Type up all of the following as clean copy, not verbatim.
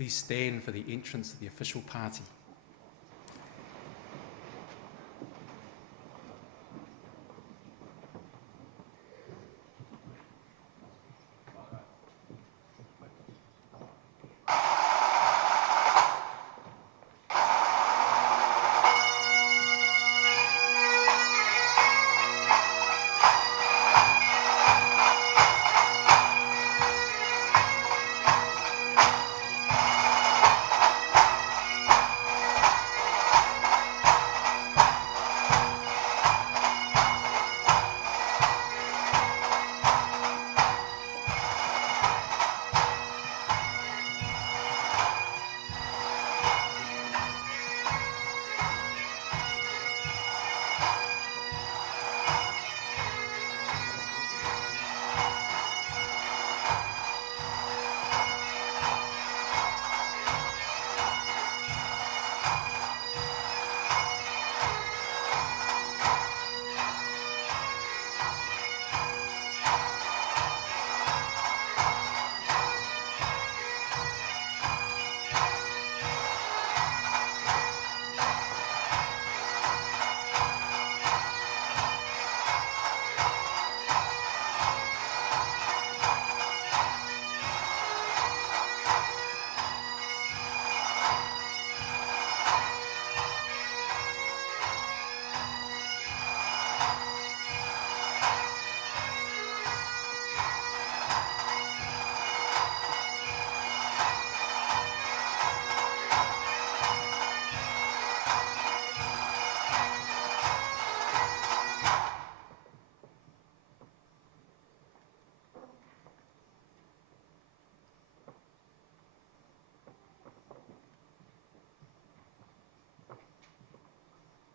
Please stand for the entrance of the official party.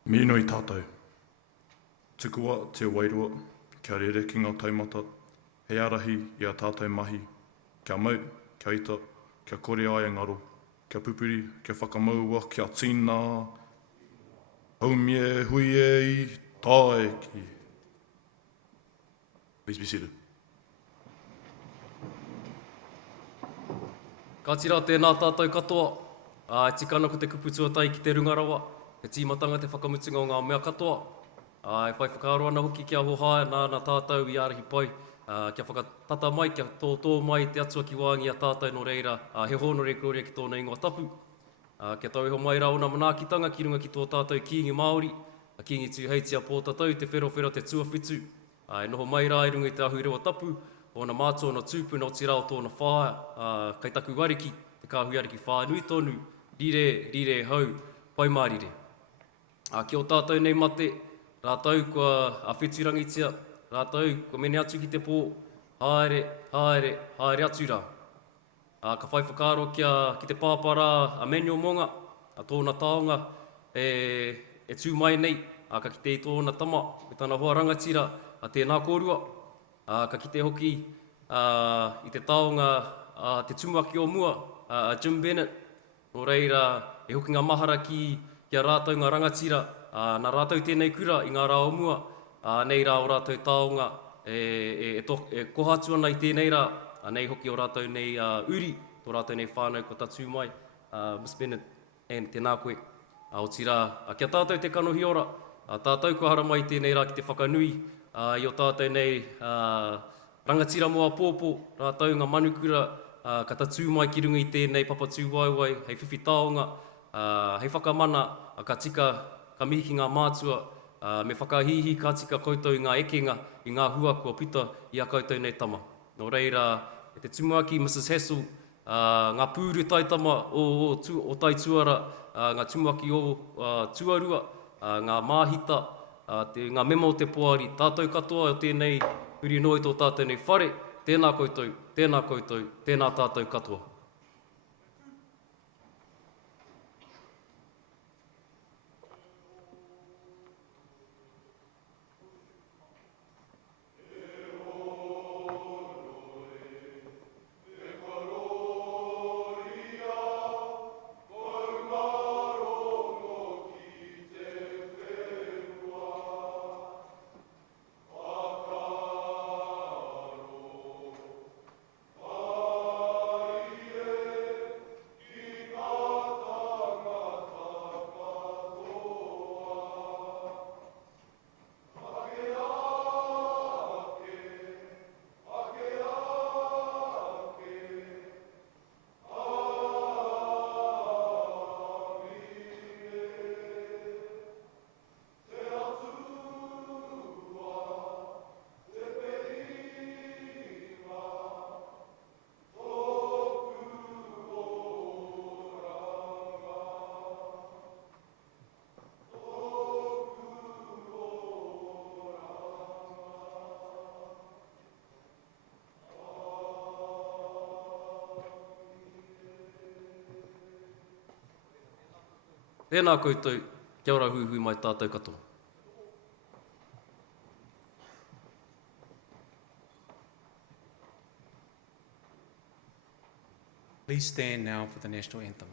Mīnoi tātou. Tukua te wairua, kia rere ki ngā taumata, hei arahi i a tātou mahi, kia mau, kia ita, kia kore ai ngaro, kia pupuri, kia whakamaua, kia tīna, haumie, huie i taeki. Please be seated. Ka tira tēnā tātou katoa, tikana ko te kuputuatai ki te rungarawa, he tīmatanga te whakamutunga o ngā mea katoa. E whai whakaaro ana hoki kia hohae, nā tātou i arahi pai, kia whakatata mai, kia tō mai te atua ki wāngi a tātou no reira, he honore gloria ki tōna ingoa tapu. Kia tauiho mai rā ona manaakitanga ki runga ki tō tātou kiingi Māori, kiingi tū heitia pōtatau, te wherowhero te tuawhitu. E noho mai rā i runga i te ahurewa tapu, ona mātua no tūpuna o te rao tōna whāia, kai taku wariki, te kāhui ariki whānui tonu, rire hau, pai mārire. Kia o tātou nei mate, rātou kua wheturangitia, rātou kua mene atu ki te pō, haere atu rā. Ka whai whakaaro ki te pāpara a Manuel Monga, tōna taonga e tū mai nei, ka ki te tōna tama, me tāna hoa rangatira, tēnā kōrua. Ka kite hoki i te taonga te tumuaki o mua, Jim Bennett, no reira e hoki ngā mahara ki a rātou ngā rangatira, nā rātou tēnei kura i ngā rā o mua, nei rā o rātou taonga e kohatu ana i tēnei rā, nei hoki o rātou nei uri, tō rātou nei whānau ko tatu mai, Miss Bennett, tēnā koe. O tira, kia tātou te kanohi ora, tātou ko hara mai tēnei rā ki te whakanui, i o tātou nei rangatira moa pōpō, rātou ngā manukura, ka tatu mai ki runga i tēnei papa tūwaiwai, hei whiwhi taonga, hei whakamana, ka tika ka mihi ki ngā mātua, me whakahihi ka tika koutou i ngā ekenga, i ngā hua kua pita i a koutou nei tama. Nō reira, te tumuaki Mrs. Hassel, ngā pūru taitama o tai tuara, ngā tumuaki o tuarua, ngā māhita, ngā memo o te poari, tātou katoa o tēnei uri noi tō tātou nei whare, tēnā koutou, tēnā tātou katoa. Tēnā koutou, kia ora huihui mai tātou katoa. Please stand now for the national anthem.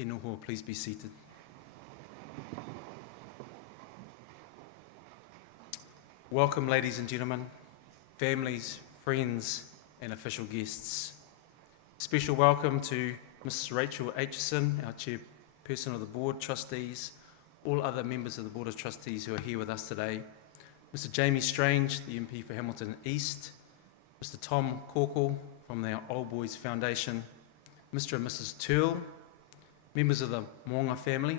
Inoho, please be seated. Welcome, ladies and gentlemen, families, friends, and official guests. Special welcome to Mrs. Rachel Aitchison, our chairperson of the board, trustees, all other members of the Board of Trustees who are here with us today, Mr. Jamie Strange, the MP for Hamilton East, Mr. Tom Corkle from the Old Boys Foundation, Mr. and Mrs. Turl, members of the Moonga family,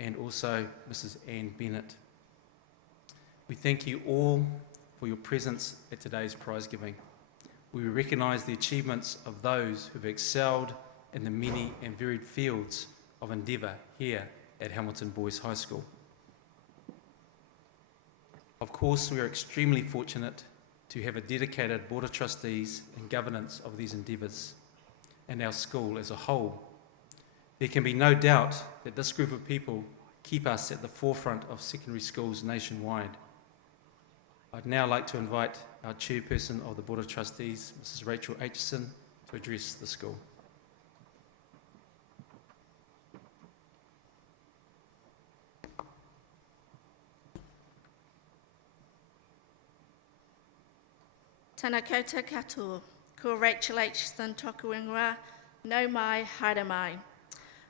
and also Mrs. Anne Bennett. We thank you all for your presence at today's prize giving. We recognise the achievements of those who have excelled in the many and varied fields of endeavour here at Hamilton Boys High School. Of course, we are extremely fortunate to have a dedicated Board of Trustees and governance of these endeavours and our school as a whole. There can be no doubt that this group of people keep us at the forefront of secondary schools nationwide. I'd now like to invite our chairperson of the Board of Trustees, Mrs. Rachel Aitchison, to address the school. Tēnā koutou katoa, ko Rachel Aitchison toku ingoa, no mai, haere mai.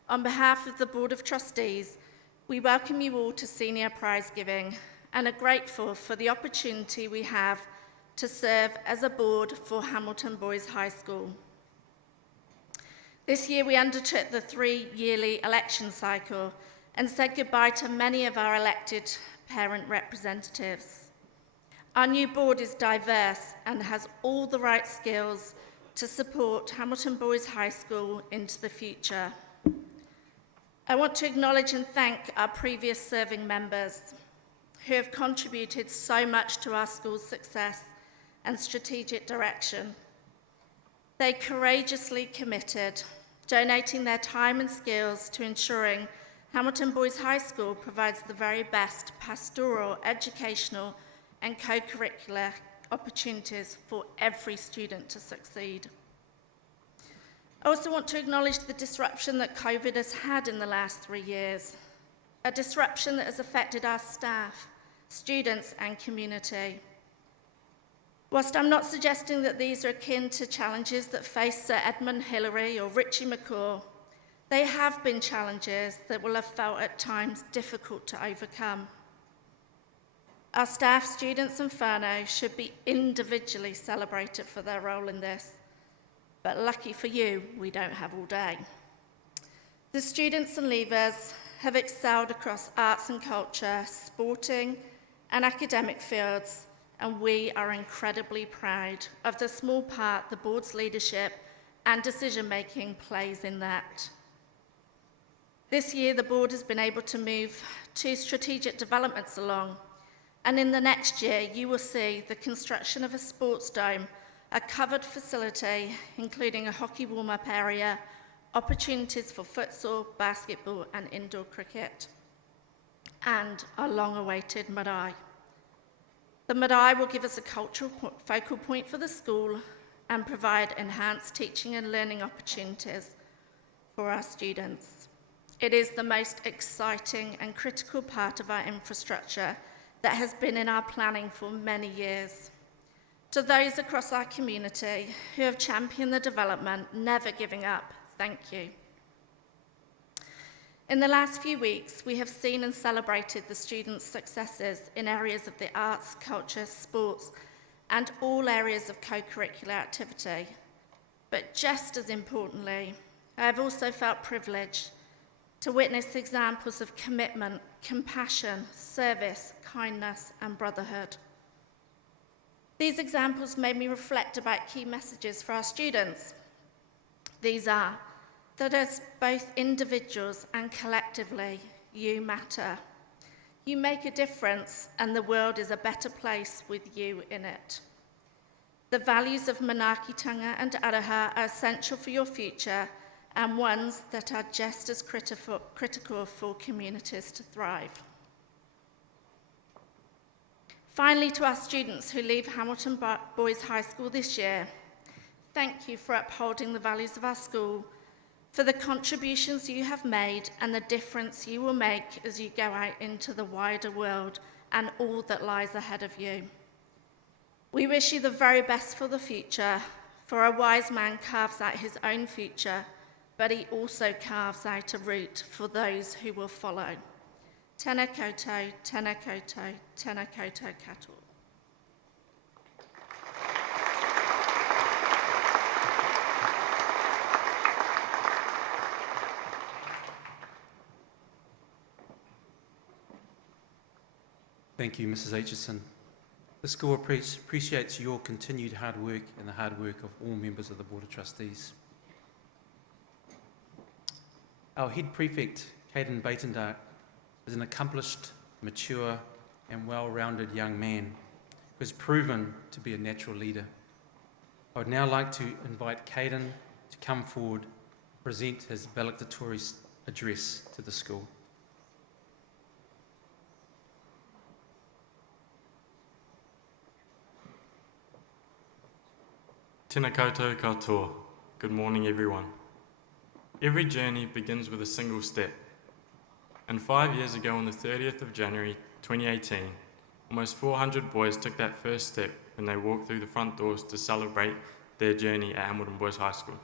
On behalf of the Board of Trustees, we welcome you all to Senior Prize Giving and are grateful for the opportunity we have to serve as a board for Hamilton Boys High School. This year we undertook the 3-yearly election cycle and said goodbye to many of our elected parent representatives. Our new board is diverse and has all the right skills to support Hamilton Boys High School into the future. I want to acknowledge and thank our previous serving members who have contributed so much to our school's success and strategic direction. They courageously committed, donating their time and skills to ensuring Hamilton Boys High School provides the very best pastoral, educational and co-curricular opportunities for every student to succeed. I also want to acknowledge the disruption that COVID has had in the last 3 years, a disruption that has affected our staff, students and community. Whilst I'm not suggesting that these are akin to challenges that face Sir Edmund Hillary or Richie McCaw, they have been challenges that will have felt at times difficult to overcome. Our staff, students and whānau should be individually celebrated for their role in this. but lucky for you, we don't have all day. The students and leavers have excelled across arts and culture, sporting and academic fields, and we are incredibly proud of the small part the board's leadership and decision-making plays in that. This year, the board has been able to move 2 strategic developments along, and in the next year, you will see the construction of a sports dome, a covered facility, including a hockey warm-up area, opportunities for futsal, basketball, and indoor cricket, and our long-awaited marae. The marae will give us a cultural focal point for the school and provide enhanced teaching and learning opportunities for our students. It is the most exciting and critical part of our infrastructure that has been in our planning for many years. To those across our community who have championed the development, never giving up, thank you. In the last few weeks, we have seen and celebrated the students' successes in areas of the arts, culture, sports, and all areas of co-curricular activity. But just as importantly, I have also felt privileged to witness examples of commitment, compassion, service, kindness, and brotherhood. These examples made me reflect about key messages for our students. These are that as both individuals and collectively, you matter. You make a difference, and the world is a better place with you in it. The values of manaakitanga and araha are essential for your future, and ones that are just as critical for communities to thrive. Finally, to our students who leave Hamilton Boys High School this year, thank you for upholding the values of our school, for the contributions you have made and the difference you will make as you go out into the wider world and all that lies ahead of you. We wish you the very best for the future, for a wise man carves out his own future, but he also carves out a route for those who will follow. Tēnā koutou, tēnā koutou, tēnā koutou katoa. Thank you, Mrs. Aitchison. The school appreciates your continued hard work and the hard work of all members of the Board of Trustees. Our head prefect, Caden Baitendar, is an accomplished, mature, and well-rounded young man who has proven to be a natural leader. I would now like to invite Caden to come forward and present his valedictory address to the school. Tēnā koutou katoa. Good morning, everyone. Every journey begins with a single step. And 5 years ago, on the 30th of January 2018, almost 400 boys took that first step when they walked through the front doors to celebrate their journey at Hamilton Boys High School.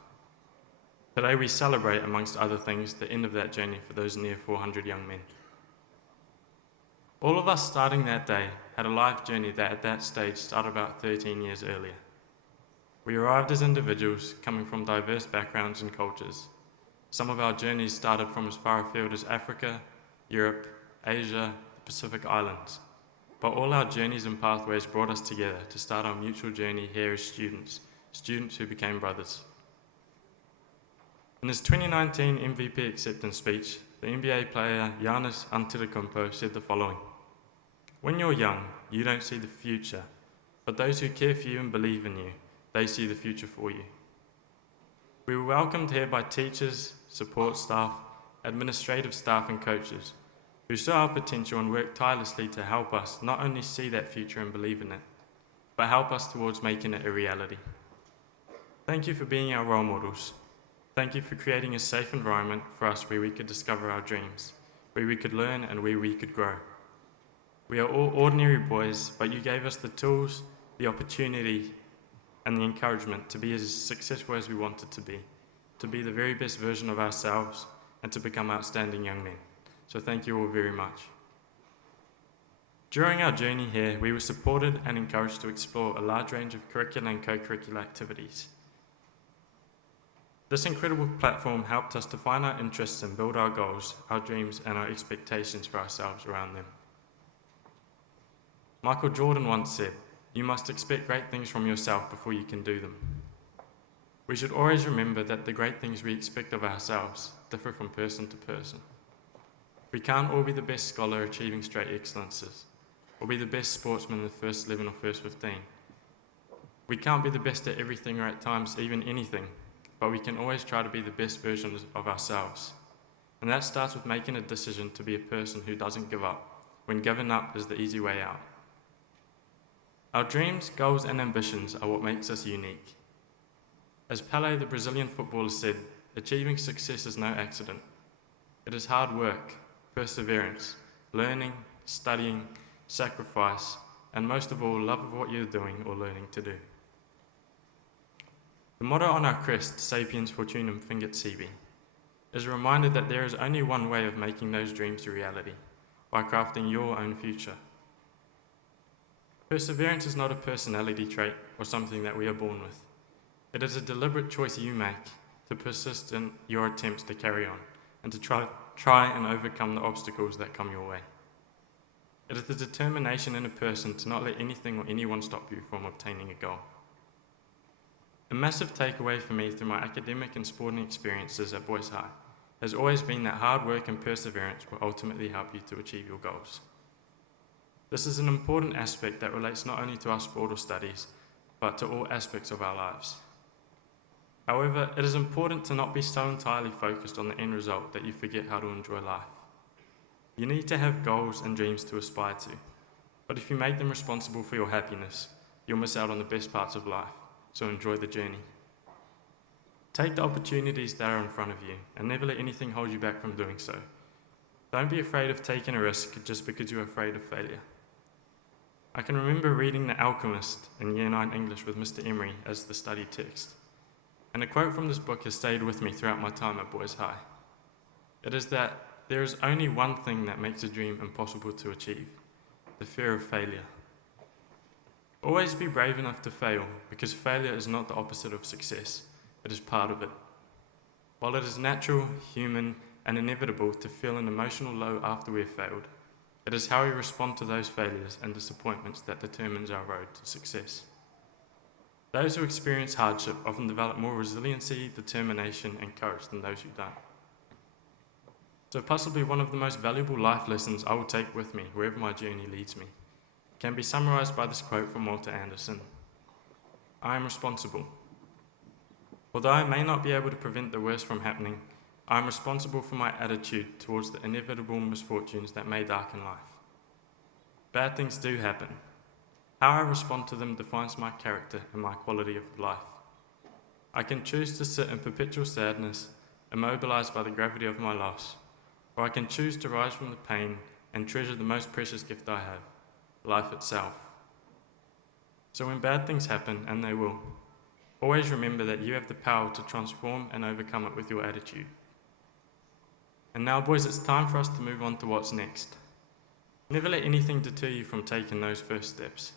Today we celebrate, amongst other things, the end of that journey for those near 400 young men. All of us starting that day had a life journey that at that stage started about 13 years earlier. We arrived as individuals coming from diverse backgrounds and cultures. Some of our journeys started from as far afield as Africa, Europe, Asia, the Pacific Islands. But all our journeys and pathways brought us together to start our mutual journey here as students who became brothers. In his 2019 MVP acceptance speech, the NBA player Giannis Antetokounmpo said the following: "When you're young, you don't see the future, but those who care for you and believe in you, they see the future for you." We were welcomed here by teachers, support staff, administrative staff and coaches who saw our potential and worked tirelessly to help us not only see that future and believe in it, but help us towards making it a reality. Thank you for being our role models. Thank you for creating a safe environment for us where we could discover our dreams, where we could learn and where we could grow. We are all ordinary boys, but you gave us the tools, the opportunity, and the encouragement to be as successful as we wanted to be the very best version of ourselves, and to become outstanding young men. So thank you all very much. During our journey here, we were supported and encouraged to explore a large range of curricular and co-curricular activities. This incredible platform helped us define our interests and build our goals, our dreams, and our expectations for ourselves around them. Michael Jordan once said, "You must expect great things from yourself before you can do them." We should always remember that the great things we expect of ourselves differ from person to person. We can't all be the best scholar achieving straight excellences, or be the best sportsman in the first 11 or first 15. We can't be the best at everything or at times even anything, but we can always try to be the best versions of ourselves. And that starts with making a decision to be a person who doesn't give up, when giving up is the easy way out. Our dreams, goals, and ambitions are what makes us unique. As Pelé, the Brazilian footballer, said, achieving success is no accident. It is hard work, perseverance, learning, studying, sacrifice, and most of all, love of what you're doing or learning to do. The motto on our crest, Sapiens Fortunum Finget Sibi, is a reminder that there is only one way of making those dreams a reality, by crafting your own future. Perseverance is not a personality trait or something that we are born with. It is a deliberate choice you make to persist in your attempts to carry on and to try and overcome the obstacles that come your way. It is the determination in a person to not let anything or anyone stop you from obtaining a goal. A massive takeaway for me through my academic and sporting experiences at Boys High has always been that hard work and perseverance will ultimately help you to achieve your goals. This is an important aspect that relates not only to our sport or studies, but to all aspects of our lives. However, it is important to not be so entirely focused on the end result that you forget how to enjoy life. You need to have goals and dreams to aspire to, but if you make them responsible for your happiness, you'll miss out on the best parts of life, so enjoy the journey. Take the opportunities that are in front of you, and never let anything hold you back from doing so. Don't be afraid of taking a risk just because you're afraid of failure. I can remember reading The Alchemist in Year 9 English with Mr. Emery as the study text, and a quote from this book has stayed with me throughout my time at Boys High. It is that there is only one thing that makes a dream impossible to achieve: the fear of failure. Always be brave enough to fail, because failure is not the opposite of success, it is part of it. While it is natural, human, and inevitable to feel an emotional low after we have failed, it is how we respond to those failures and disappointments that determines our road to success. Those who experience hardship often develop more resiliency, determination, and courage than those who don't. So possibly one of the most valuable life lessons I will take with me wherever my journey leads me can be summarized by this quote from Walter Anderson: "I am responsible. Although I may not be able to prevent the worst from happening, I am responsible for my attitude towards the inevitable misfortunes that may darken life. Bad things do happen. How I respond to them defines my character and my quality of life. I can choose to sit in perpetual sadness, immobilized by the gravity of my loss, or I can choose to rise from the pain and treasure the most precious gift I have, life itself. So when bad things happen, and they will, always remember that you have the power to transform and overcome it with your attitude." And now, boys, it's time for us to move on to what's next. Never let anything deter you from taking those first steps.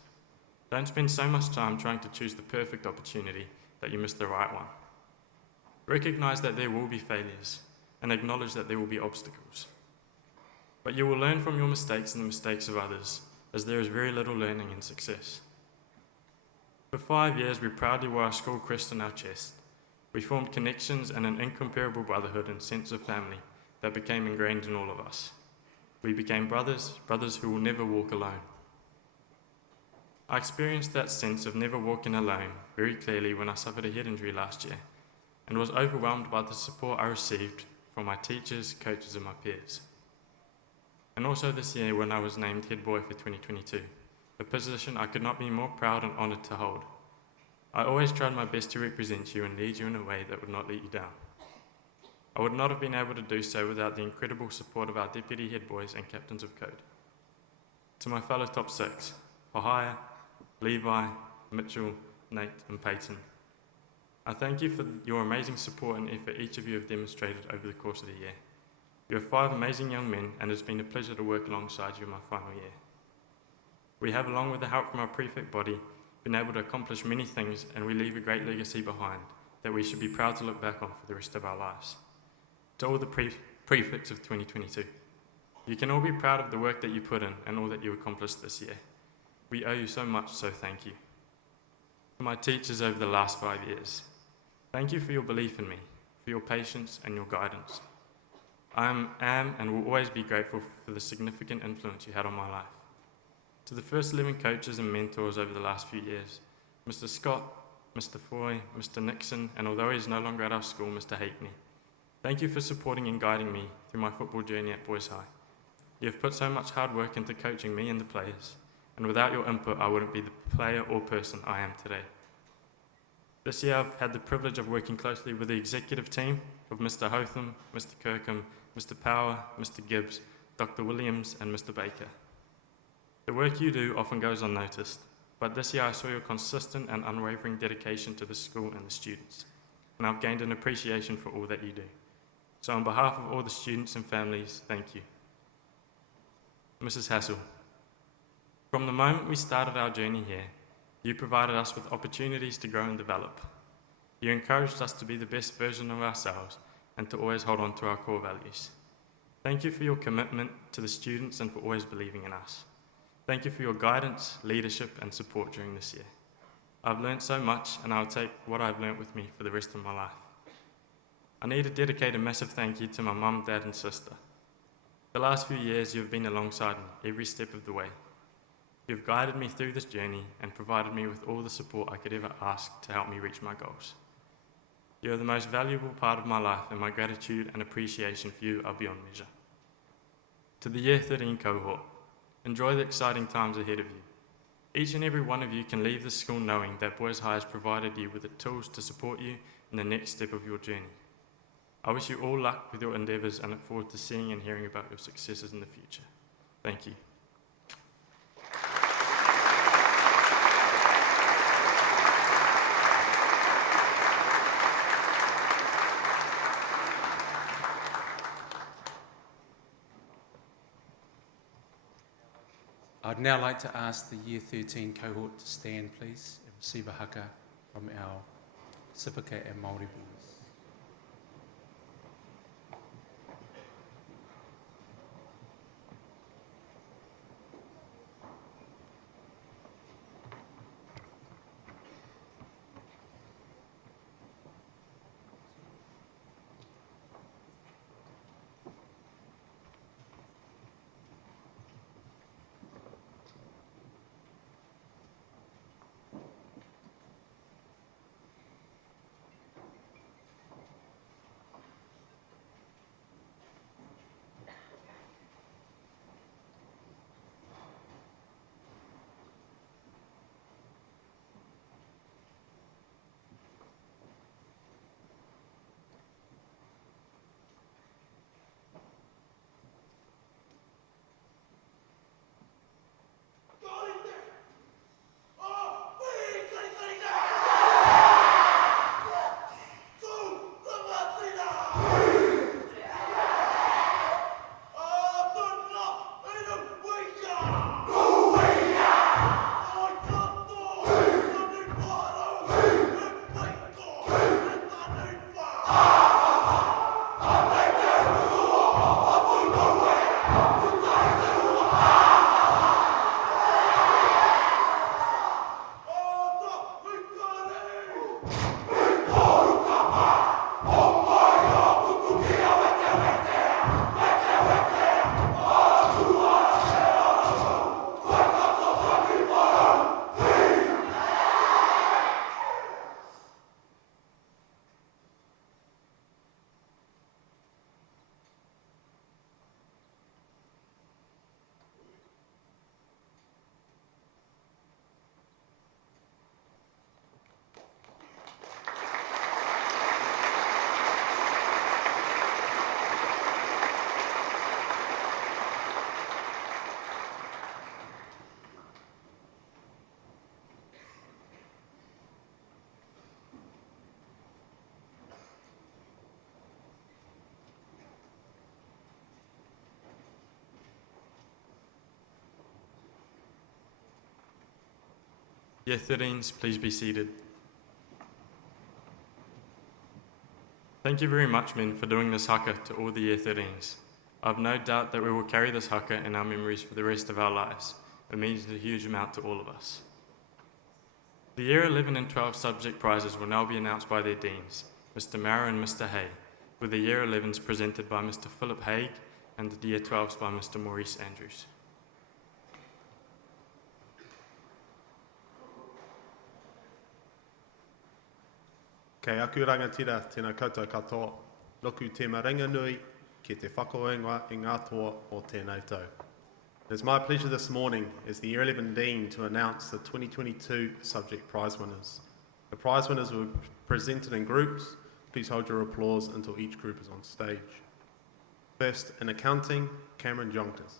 Don't spend so much time trying to choose the perfect opportunity that you miss the right one. Recognize that there will be failures, and acknowledge that there will be obstacles. But you will learn from your mistakes and the mistakes of others, as there is very little learning in success. For 5 years, we proudly wore our school crest on our chest. We formed connections and an incomparable brotherhood and sense of family that became ingrained in all of us. We became brothers who will never walk alone. I experienced that sense of never walking alone very clearly when I suffered a head injury last year, and was overwhelmed by the support I received from my teachers, coaches, and my peers. And also this year when I was named head boy for 2022, a position I could not be more proud and honoured to hold. I always tried my best to represent you and lead you in a way that would not let you down. I would not have been able to do so without the incredible support of our deputy head boys and captains of code. To my fellow top six, Pahaya, Levi, Mitchell, Nate, and Peyton, I thank you for your amazing support and effort each of you have demonstrated over the course of the year. You are 5 amazing young men, and it has been a pleasure to work alongside you in my final year. We have, along with the help from our prefect body, been able to accomplish many things, and we leave a great legacy behind that we should be proud to look back on for the rest of our lives. To all the prefects of 2022, you can all be proud of the work that you put in and all that you accomplished this year. We owe you so much, so thank you. To my teachers over the last 5 years, thank you for your belief in me, for your patience and your guidance. I am and will always be grateful for the significant influence you had on my life. To the first living coaches and mentors over the last few years, Mr. Scott, Mr. Foy, Mr. Nixon, and although he is no longer at our school, Mr. Hackney, thank you for supporting and guiding me through my football journey at Boys High. You have put so much hard work into coaching me and the players, and without your input, I wouldn't be the player or person I am today. This year, I've had the privilege of working closely with the executive team of Mr. Hotham, Mr. Kirkham, Mr. Power, Mr. Gibbs, Dr. Williams, and Mr. Baker. The work you do often goes unnoticed, but this year I saw your consistent and unwavering dedication to the school and the students, and I've gained an appreciation for all that you do. So on behalf of all the students and families, thank you. Mrs. Hassel, from the moment we started our journey here, you provided us with opportunities to grow and develop. You encouraged us to be the best version of ourselves and to always hold on to our core values. Thank you for your commitment to the students and for always believing in us. Thank you for your guidance, leadership, and support during this year. I've learned so much, and I'll take what I've learned with me for the rest of my life. I need to dedicate a massive thank you to my mum, dad, and sister. The last few years, you've been alongside me every step of the way. You've guided me through this journey and provided me with all the support I could ever ask to help me reach my goals. You are the most valuable part of my life, and my gratitude and appreciation for you are beyond measure. To the Year 13 cohort, enjoy the exciting times ahead of you. Each and every one of you can leave this school knowing that Boys High has provided you with the tools to support you in the next step of your journey. I wish you all luck with your endeavours and look forward to seeing and hearing about your successes in the future. Thank you. I'd now like to ask the Year 13 cohort to stand, please, and receive a haka from our Sipaka and Māori boys. Year 13s, please be seated. Thank you very much, men, for doing this haka to all the Year 13s. I have no doubt that we will carry this haka in our memories for the rest of our lives. It means a huge amount to all of us. The Year 11 and 12 subject prizes will now be announced by their deans, Mr. Mara and Mr. Hay, with the Year 11s presented by Mr. Philip Haig and the Year 12s by Mr. Maurice Andrews. Kei aku rangatira tēnā koutou katoa, loku te maringa nui ki te whakaoenga I ngā toa o tēnei tau. It is my pleasure this morning as the Year 11 Dean to announce the 2022 subject prize winners. The prize winners were presented in groups. Please hold your applause until each group is on stage. First, in accounting, Cameron Jonkers.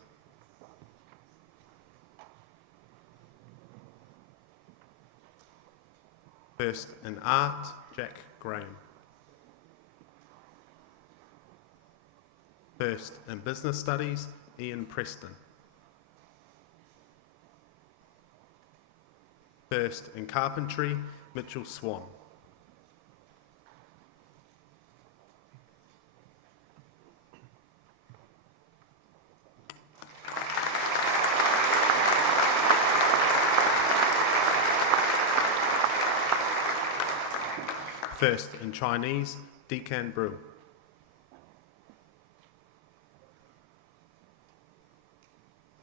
First, in art, Jack Graham. First, in business studies, Ian Preston. First, in carpentry, Mitchell Swan. First, in Chinese, Decan Brill.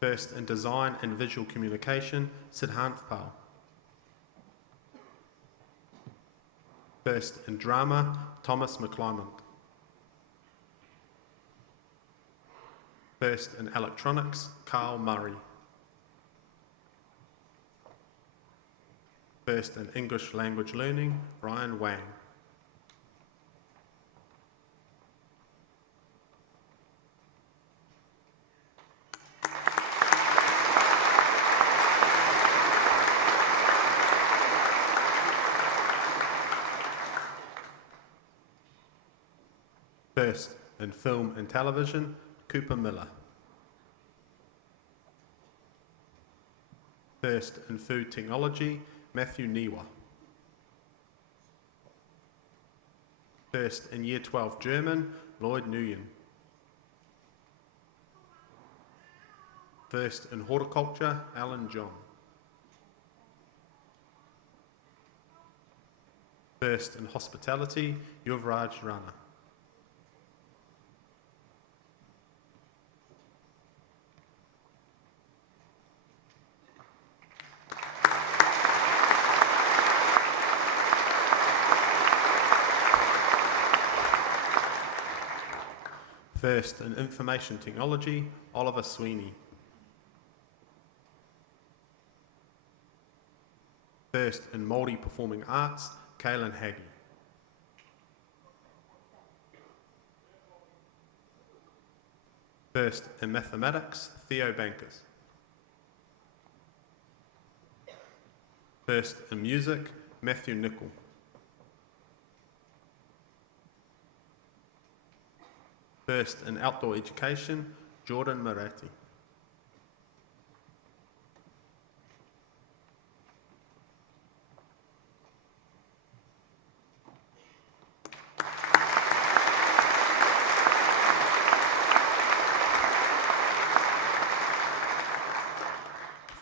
First, in design and visual communication, Siddhant Pal. First, in drama, Thomas McClymont. First, in electronics, Carl Murray. First, in English language learning, Ryan Wang. First, in film and television, Cooper Miller. First, in food technology, Matthew Niwa. First, in Year 12 German, Lloyd Nguyen. First, in horticulture, Alan John. First, in hospitality, Yuvraj Rana. First, in information technology, Oliver Sweeney. First, in Māori performing arts, Kaylin Haggie. First, in mathematics, Theo Bankers. First, in music, Matthew Nicol. First, in outdoor education, Jordan Marati.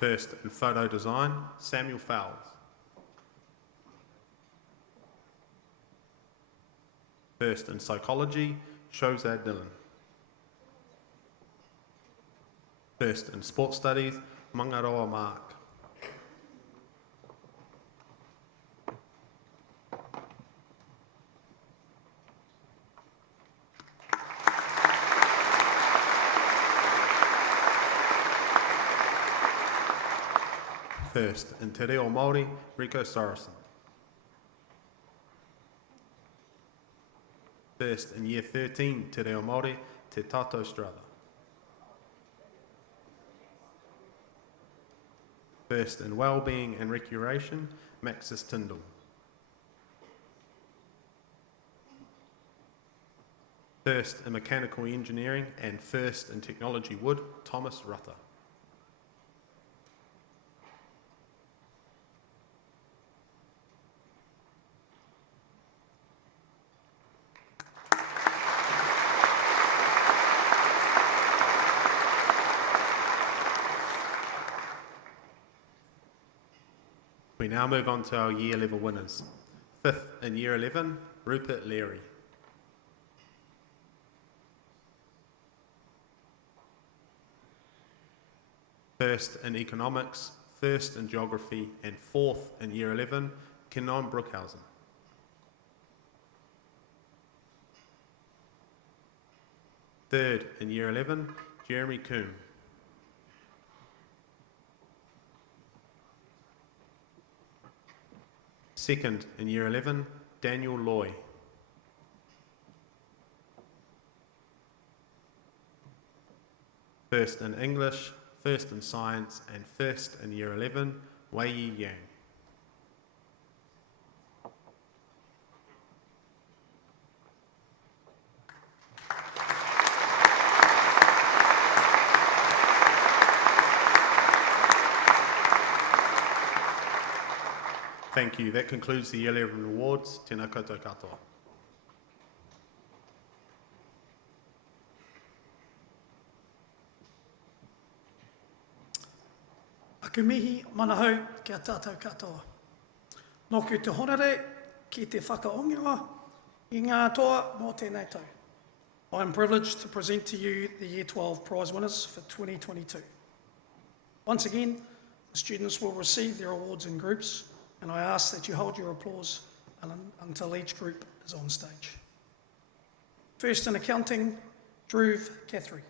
First, in photo design, Samuel Fowles. First, in psychology, Shozad Dillon. First, in sports studies, Mangaroa Mark. First, in Te Reo Māori, Rico Saracen. First, in Year 13, Te Reo Māori, Te Tato Strada. First, in Wellbeing and Recreation, Maxis Tyndall. First, in Mechanical Engineering and first in Technology Wood, Thomas Rutter. We now move on to our year level winners. Fifth in year 11, Rupert Leary. First in economics, first in geography, and fourth in year 11, Kenon Brookhausen. Third in year 11, Jeremy Coombe. Second in year 11, Daniel Loy. First in English, first in science, and first in year 11, Wei Yi Yang. Thank you. That concludes the Year 11 awards. Tēnā koutou katoa. Aku mihi manahau kia tātou katoa. Nōku te honore ki te whakaongia I ngā toa mō tēnei tau. I am privileged to present to you the Year 12 prize winners for 2022. Once again, the students will receive their awards in groups, and I ask that you hold your applause until each group is on stage. First in accounting, Dhruv Kathri.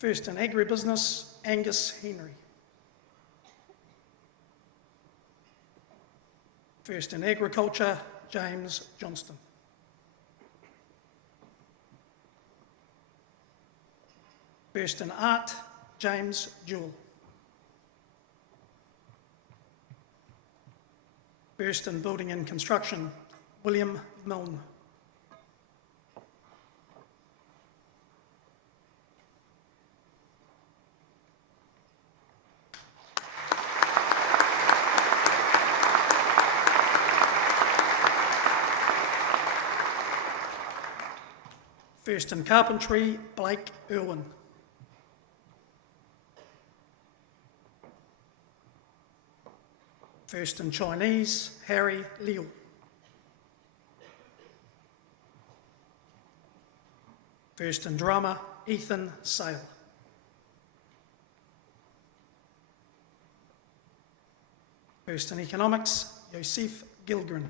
First in agribusiness, Angus Henry. First in agriculture, James Johnston. First in art, James Jewell. First in building and construction, William Milne. First in carpentry, Blake Irwin. First in Chinese, Harry Liu. First in drama, Ethan Sale. First in economics, Yosef Gilgren.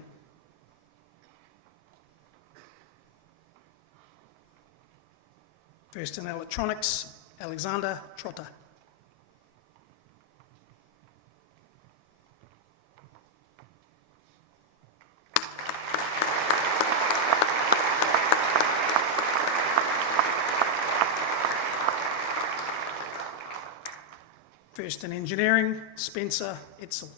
First in electronics, Alexander Trotter. First in engineering, Spencer Etzel.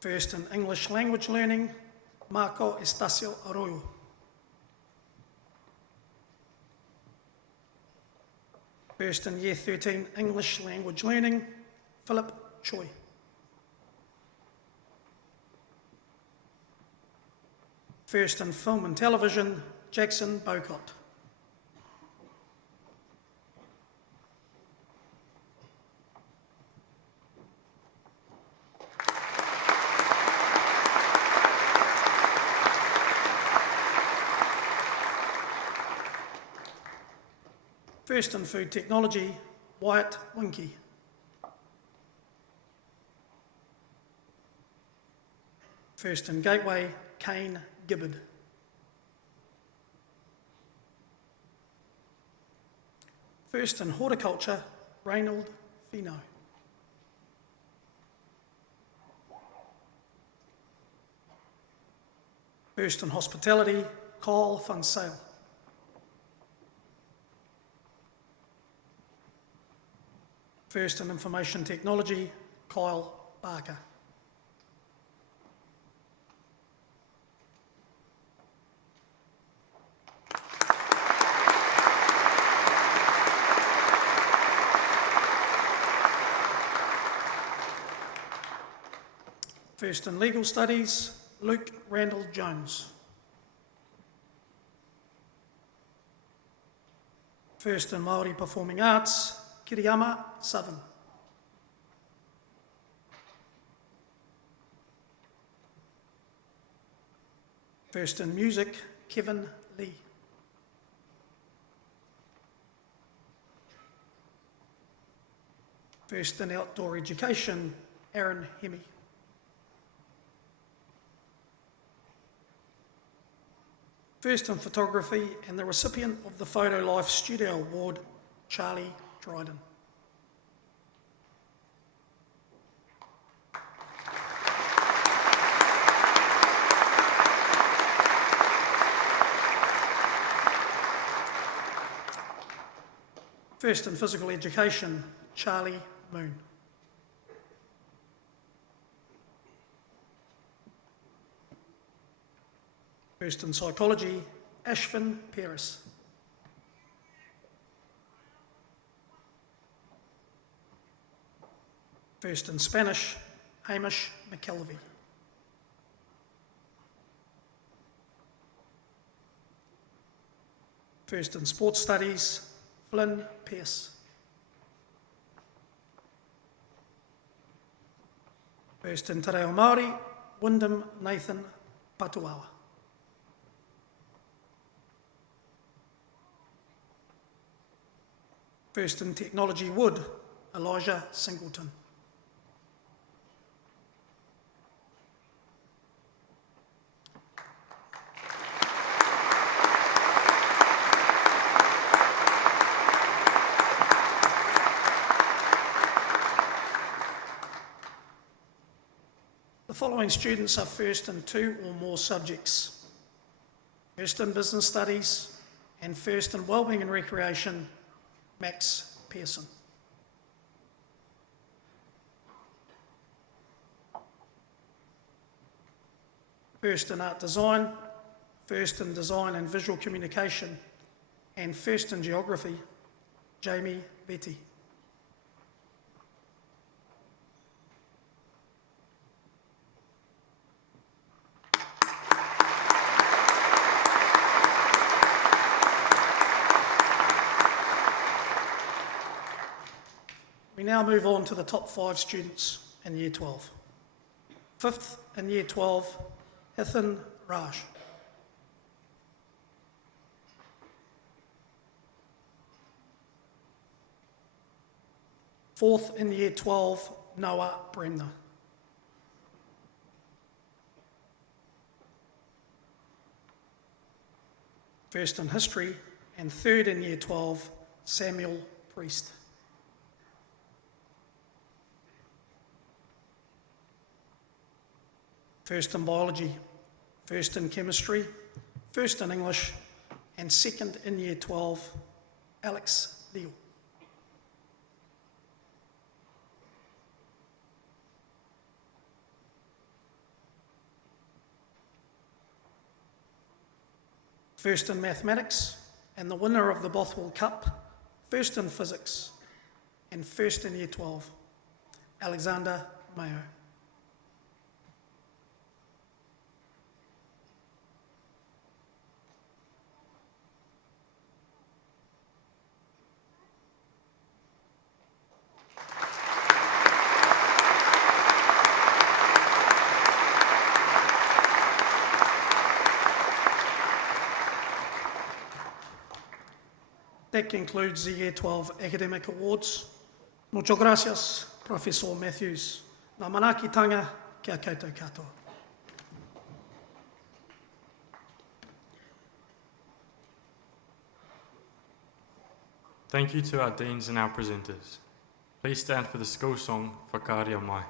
First in English language learning, Marco Estacio Arroyo. First in Year 13 English language learning, Philip Choi. First in film and television, Jackson Bocott. First in food technology, Wyatt Winkie. First in gateway, Kane Gibbard. First in horticulture, Reynold Fino. First in hospitality, Kyle van Sale. First in information technology, Kyle Barker. First in legal studies, Luke Randall Jones. First in Māori Performing Arts, Kiriyama Southern. First in Music, Kevin Lee. First in Outdoor Education, Aaron Hemi. First in Photography and the recipient of the Photo Life Studio Award, Charlie Dryden. First in Physical Education, Charlie Moon. First in Psychology, Ashvin Peris. First in Spanish, Hamish McKelvey. First in Sports Studies, Flynn Pearce. First in Te Reo Māori, Wyndham Nathan Patuawa. First in Technology Wood, Elijah Singleton. The following students are first in 2 or more subjects. First in Business Studies and first in Wellbeing and Recreation, Max Pearson. First in Art Design, first in Design and Visual Communication, and first in Geography, Jamie Betty. We now move on to the top 5 students in Year 12. 5th in Year 12, Hithan Raj. 4th in Year 12, Noah Bremner. 1st in History, and 3rd in Year 12, Samuel Priest. 1st in Biology, 1st in Chemistry, 1st in English, and 2nd in Year 12, Alex Leal. First in Mathematics, and the winner of the Bothwell Cup, 1st in Physics, and 1st in Year 12, Alexander Mayo. That concludes the Year 12 Academic Awards. Muchas gracias, Professor Matthews. Ngā manaakitanga kia koutou katoa. Thank you to our deans and our presenters. Please stand for the school song, Whakaaria Mai.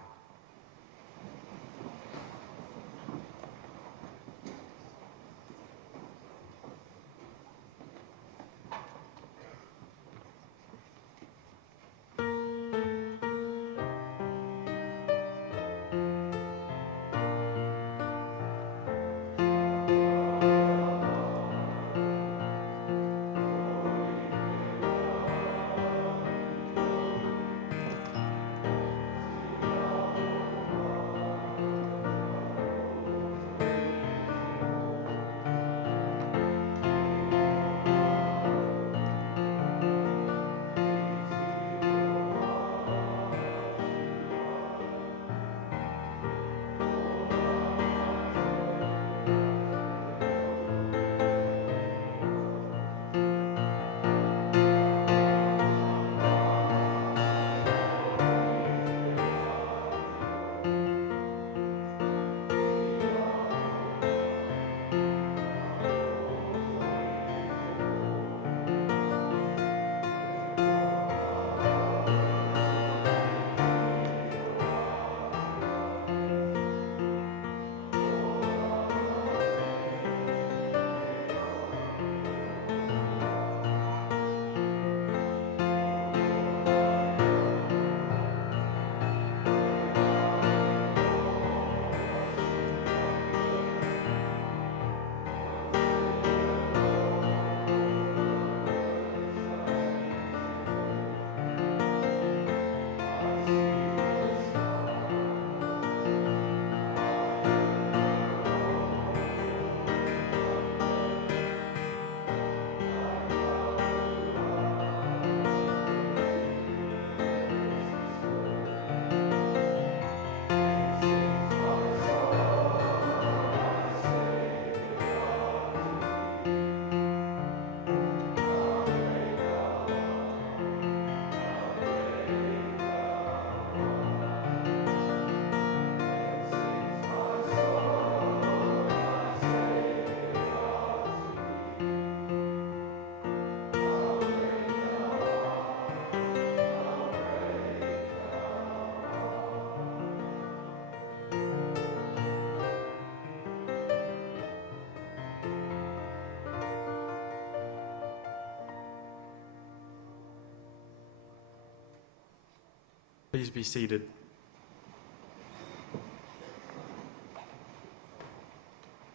Please be seated.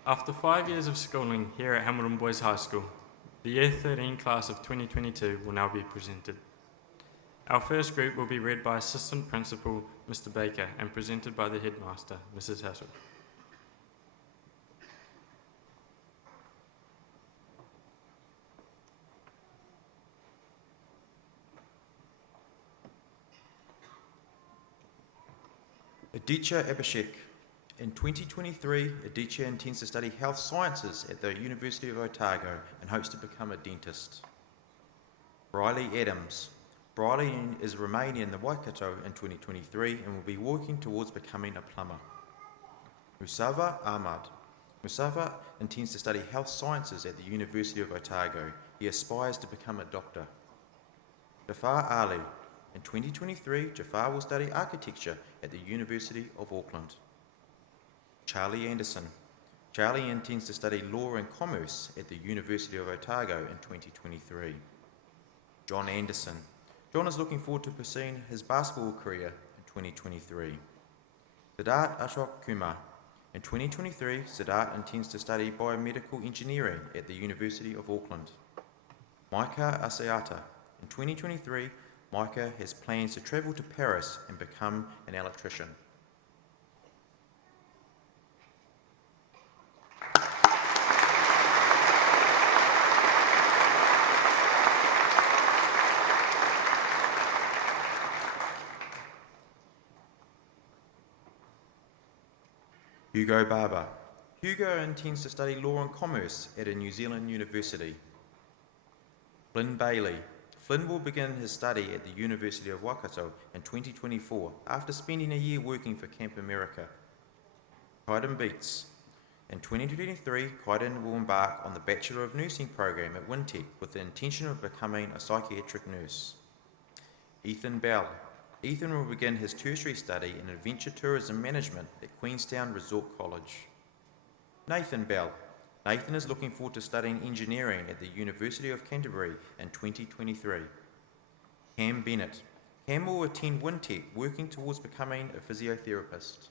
After 5 years of schooling here at Hamilton Boys High School, the Year 13 class of 2022 will now be presented. Our first group will be read by Assistant Principal Mr. Baker and presented by the Headmaster, Mrs. Hassel. Aditya Abhishek. In 2023, Aditya intends to study health sciences at the University of Otago and hopes to become a dentist. Briley Adams. Briley is remaining in the Waikato in 2023 and will be working towards becoming a plumber. Musafa Ahmad. Musafa intends to study health sciences at the University of Otago. He aspires to become a doctor. Jafar Ali. In 2023, Jafar will study architecture at the University of Auckland. Charlie Anderson. Charlie intends to study law and commerce at the University of Otago in 2023. John Anderson. John is looking forward to pursuing his basketball career in 2023. Siddharth Ashok Kumar. In 2023, Siddharth intends to study biomedical engineering at the University of Auckland. Micah Asiata. In 2023, Micah has plans to travel to Paris and become an electrician. Hugo Barber. Hugo intends to study law and commerce at a New Zealand university. Flynn Bailey. Flynn will begin his study at the University of Waikato in 2024 after spending a year working for Camp America. Kaiden Beats. In 2023, Kaiden will embark on the Bachelor of Nursing program at Wintec with the intention of becoming a psychiatric nurse. Ethan Bell. Ethan will begin his tertiary study in Adventure Tourism Management at Queenstown Resort College. Nathan Bell. Nathan is looking forward to studying engineering at the University of Canterbury in 2023. Cam Bennett. Cam will attend Wintec working towards becoming a physiotherapist.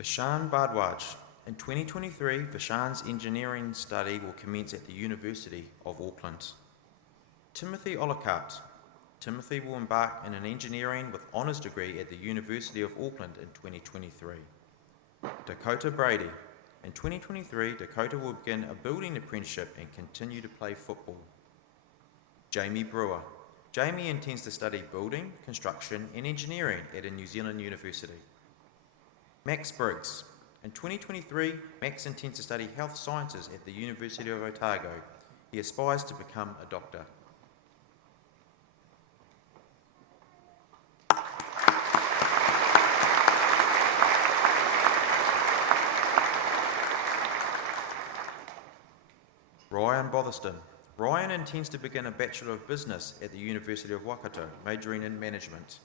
Vishan Bhardwaj. In 2023, Vishan's engineering study will commence at the University of Auckland. Timothy Olakart. Timothy will embark in an engineering with honours degree at the University of Auckland in 2023. Dakota Brady. In 2023, Dakota will begin a building apprenticeship and continue to play football. Jamie Brewer. Jamie intends to study building, construction and engineering at a New Zealand university. Max Briggs. In 2023, Max intends to study health sciences at the University of Otago. He aspires to become a doctor. Ryan Botherston. Ryan intends to begin a Bachelor of Business at the University of Waikato, majoring in management.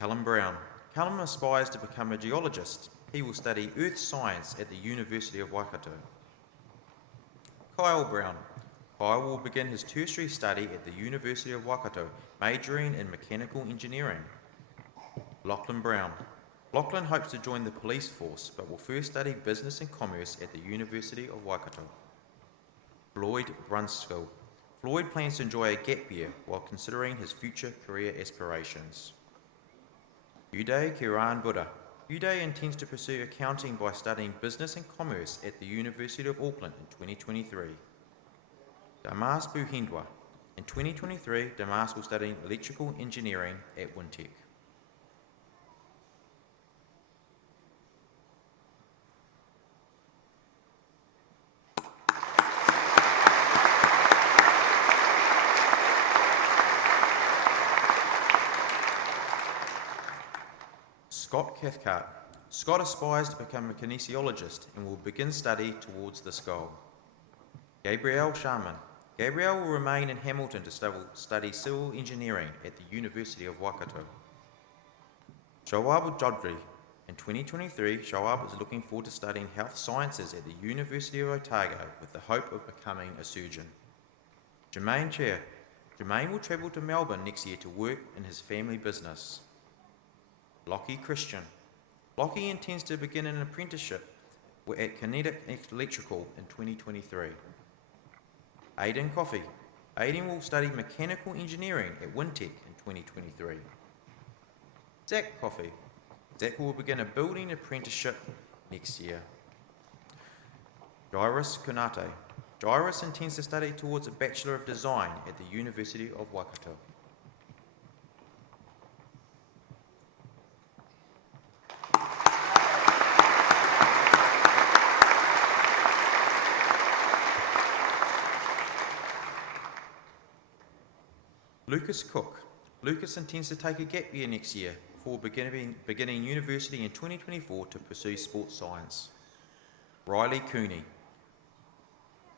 Callum Brown. Callum aspires to become a geologist. He will study earth science at the University of Waikato. Kyle Brown. Kyle will begin his tertiary study at the University of Waikato, majoring in mechanical engineering. Lachlan Brown. Lachlan hopes to join the police force, but will first study business and commerce at the University of Waikato. Floyd Brunskill. Floyd plans to enjoy a gap year while considering his future career aspirations. Uday Kiran Buddha. Uday intends to pursue accounting by studying business and commerce at the University of Auckland in 2023. Damas Buhindwa. In 2023, Damas will study electrical engineering at Wintec. Scott Cathcart. Scott aspires to become a kinesiologist and will begin study towards this goal. Gabrielle Sharman. Gabrielle will remain in Hamilton to study civil engineering at the University of Waikato. Shawab Jodri. In 2023, Shawab is looking forward to studying health sciences at the University of Otago with the hope of becoming a surgeon. Jermaine Chair. Jermaine will travel to Melbourne next year to work in his family business. Lockie Christian. Lockie intends to begin an apprenticeship at Kinetic Electrical in 2023. Aidan Coffey. Aidan will study mechanical engineering at Wintec in 2023. Zach Coffey. Zach will begin a building apprenticeship next year. Jairus Kunate. Jairus intends to study towards a Bachelor of Design at the University of Waikato. Lucas Cook. Lucas intends to take a gap year next year before beginning university in 2024 to pursue sports science. Riley Cooney.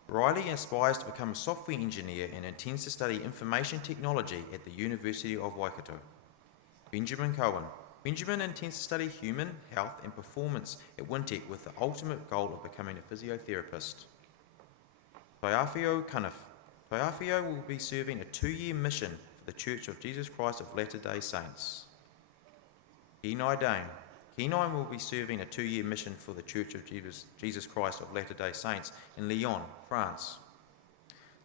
Riley aspires to become a software engineer and intends to study information technology at the University of Waikato. Benjamin Cohen. Benjamin intends to study human health and performance at Wintec with the ultimate goal of becoming a physiotherapist. Taiafio Cuniff. Taiafio will be serving a 2-year mission for the Church of Jesus Christ of Latter-day Saints. Kenai Dane. Kenai will be serving a 2-year mission for the Church of Jesus Christ of Latter-day Saints in Lyon, France.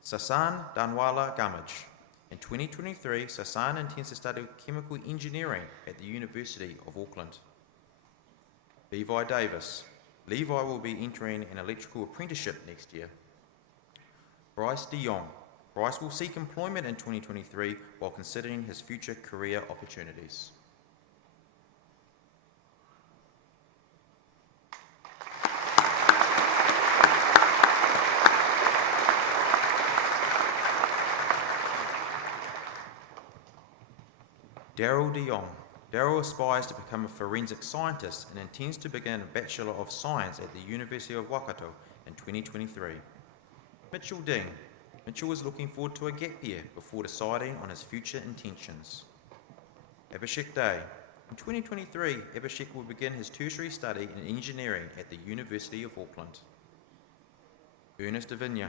Sasan Danwala Gamage. In 2023, Sasan intends to study chemical engineering at the University of Auckland. Levi Davis. Levi will be entering an electrical apprenticeship next year. Bryce de Jong. Bryce will seek employment in 2023 while considering his future career opportunities. Daryl de Jong. Daryl aspires to become a forensic scientist and intends to begin a Bachelor of Science at the University of Waikato in 2023. Mitchell Ding. Mitchell is looking forward to a gap year before deciding on his future intentions. Abhishek Day. In 2023, Abhishek will begin his tertiary study in engineering at the University of Auckland. Ernest Avinia.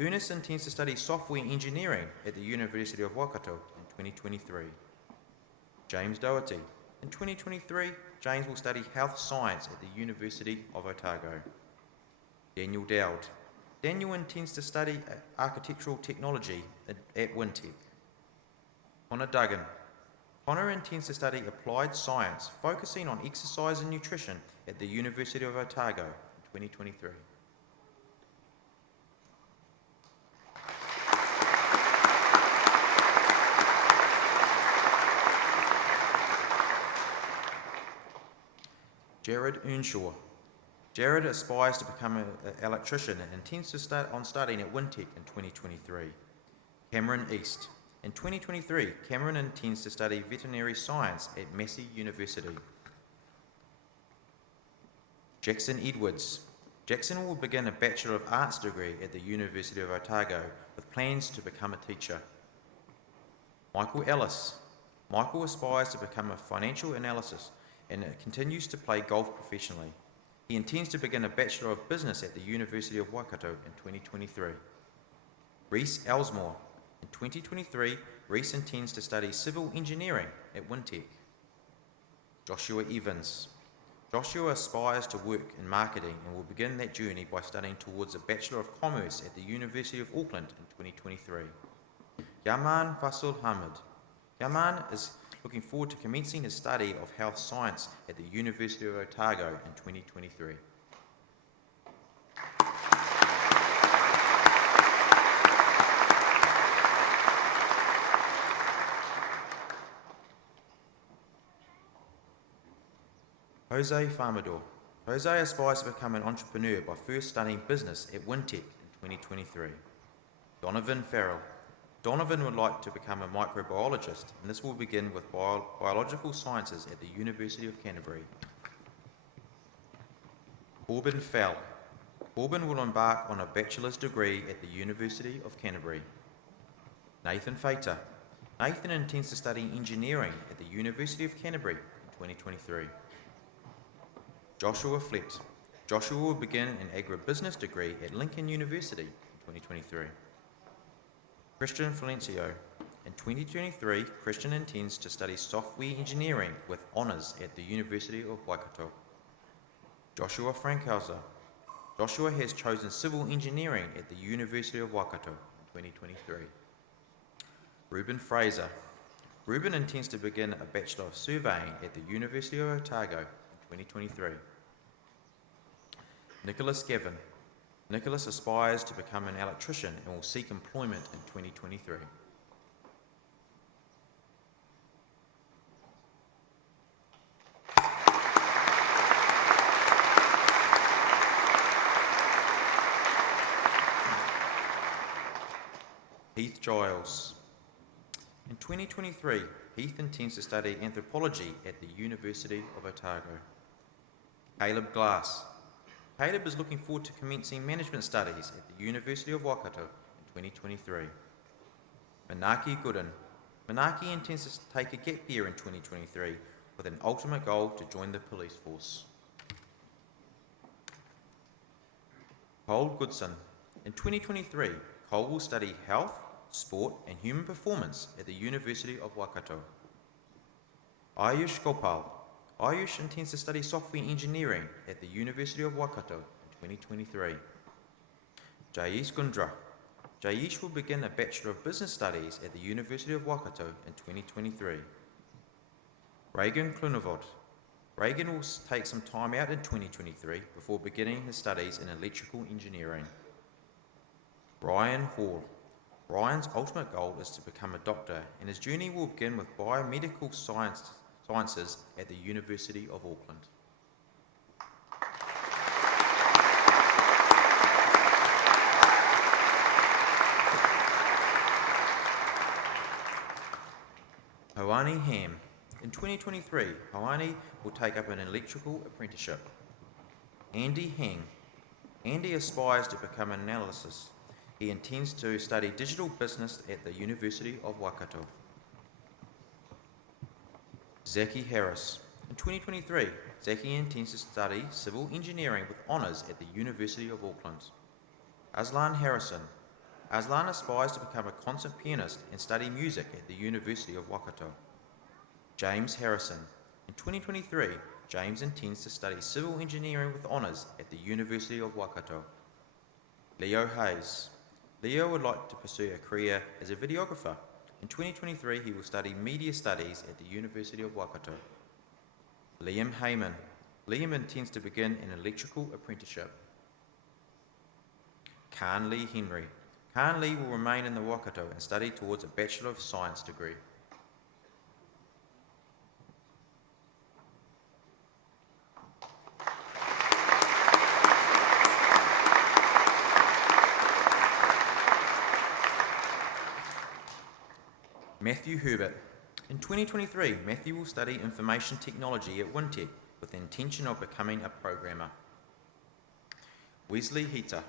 Ernest intends to study software engineering at the University of Waikato in 2023. James Doherty. In 2023, James will study health science at the University of Otago. Daniel Dowd. Daniel intends to study architectural technology at Wintec. Connor Duggan. Connor intends to study applied science, focusing on exercise and nutrition at the University of Otago in 2023. Jared Earnshaw. Jared aspires to become an electrician and intends to start on studying at Wintec in 2023. Cameron East. In 2023, Cameron intends to study veterinary science at Massey University. Jackson Edwards. Jackson will begin a Bachelor of Arts degree at the University of Otago with plans to become a teacher. Michael Ellis. Michael aspires to become a financial analyst and continues to play golf professionally. He intends to begin a Bachelor of Business at the University of Waikato in 2023. Reese Elsmore. In 2023, Reese intends to study civil engineering at Wintec. Joshua Evans. Joshua aspires to work in marketing and will begin that journey by studying towards a Bachelor of Commerce at the University of Auckland in 2023. Yaman Fasul Hamid. Yaman is looking forward to commencing his study of health science at the University of Otago in 2023. Jose Farmador. Jose aspires to become an entrepreneur by first studying business at Wintec in 2023. Donovan Farrell. Donovan would like to become a microbiologist, and this will begin with biological sciences at the University of Canterbury. Corbin Fell. Corbin will embark on a bachelor's degree at the University of Canterbury. Nathan Fater. Nathan intends to study engineering at the University of Canterbury 2023. Joshua Flett. Joshua will begin an agribusiness degree at Lincoln University in 2023. Christian Valencio. In 2023, Christian intends to study software engineering with honours at the University of Waikato. Joshua Frankhauser. Joshua has chosen civil engineering at the University of Waikato in 2023. Reuben Fraser. Reuben intends to begin a Bachelor of Surveying at the University of Otago in 2023. Nicholas Gavin. Nicholas aspires to become an electrician and will seek employment in 2023. Heath Giles. In 2023, Heath intends to study anthropology at the University of Otago. Caleb Glass. Caleb is looking forward to commencing management studies at the University of Waikato in 2023. Manaki Gooden. Manaki intends to take a gap year in 2023 with an ultimate goal to join the police force. Cole Goodson. In 2023, Cole will study health, sport and human performance at the University of Waikato. Ayush Gopal. Ayush intends to study software engineering at the University of Waikato in 2023. Jayesh Gundra. Jayesh will begin a Bachelor of Business Studies at the University of Waikato in 2023. Reagan Klunavod. Reagan will take some time out in 2023 before beginning his studies in electrical engineering. Ryan Hall. Ryan's ultimate goal is to become a doctor, and his journey will begin with biomedical sciences at the University of Auckland. Hoani Ham. In 2023, Hoani will take up an electrical apprenticeship. Andy Hang. Andy aspires to become an analyst. He intends to study digital business at the University of Waikato. Zaki Harris. In 2023, Zaki intends to study civil engineering with honours at the University of Auckland. Aslan Harrison. Aslan aspires to become a concert pianist and study music at the University of Waikato. James Harrison. In 2023, James intends to study civil engineering with honours at the University of Waikato. Leo Hayes. Leo would like to pursue a career as a videographer. In 2023, he will study media studies at the University of Waikato. Liam Heyman. Liam intends to begin an electrical apprenticeship. Khan Lee Henry. Khan Lee will remain in the Waikato and study towards a Bachelor of Science degree. Matthew Herbert. In 2023, Matthew will study information technology at Wintec with the intention of becoming a programmer. Wesley Heater.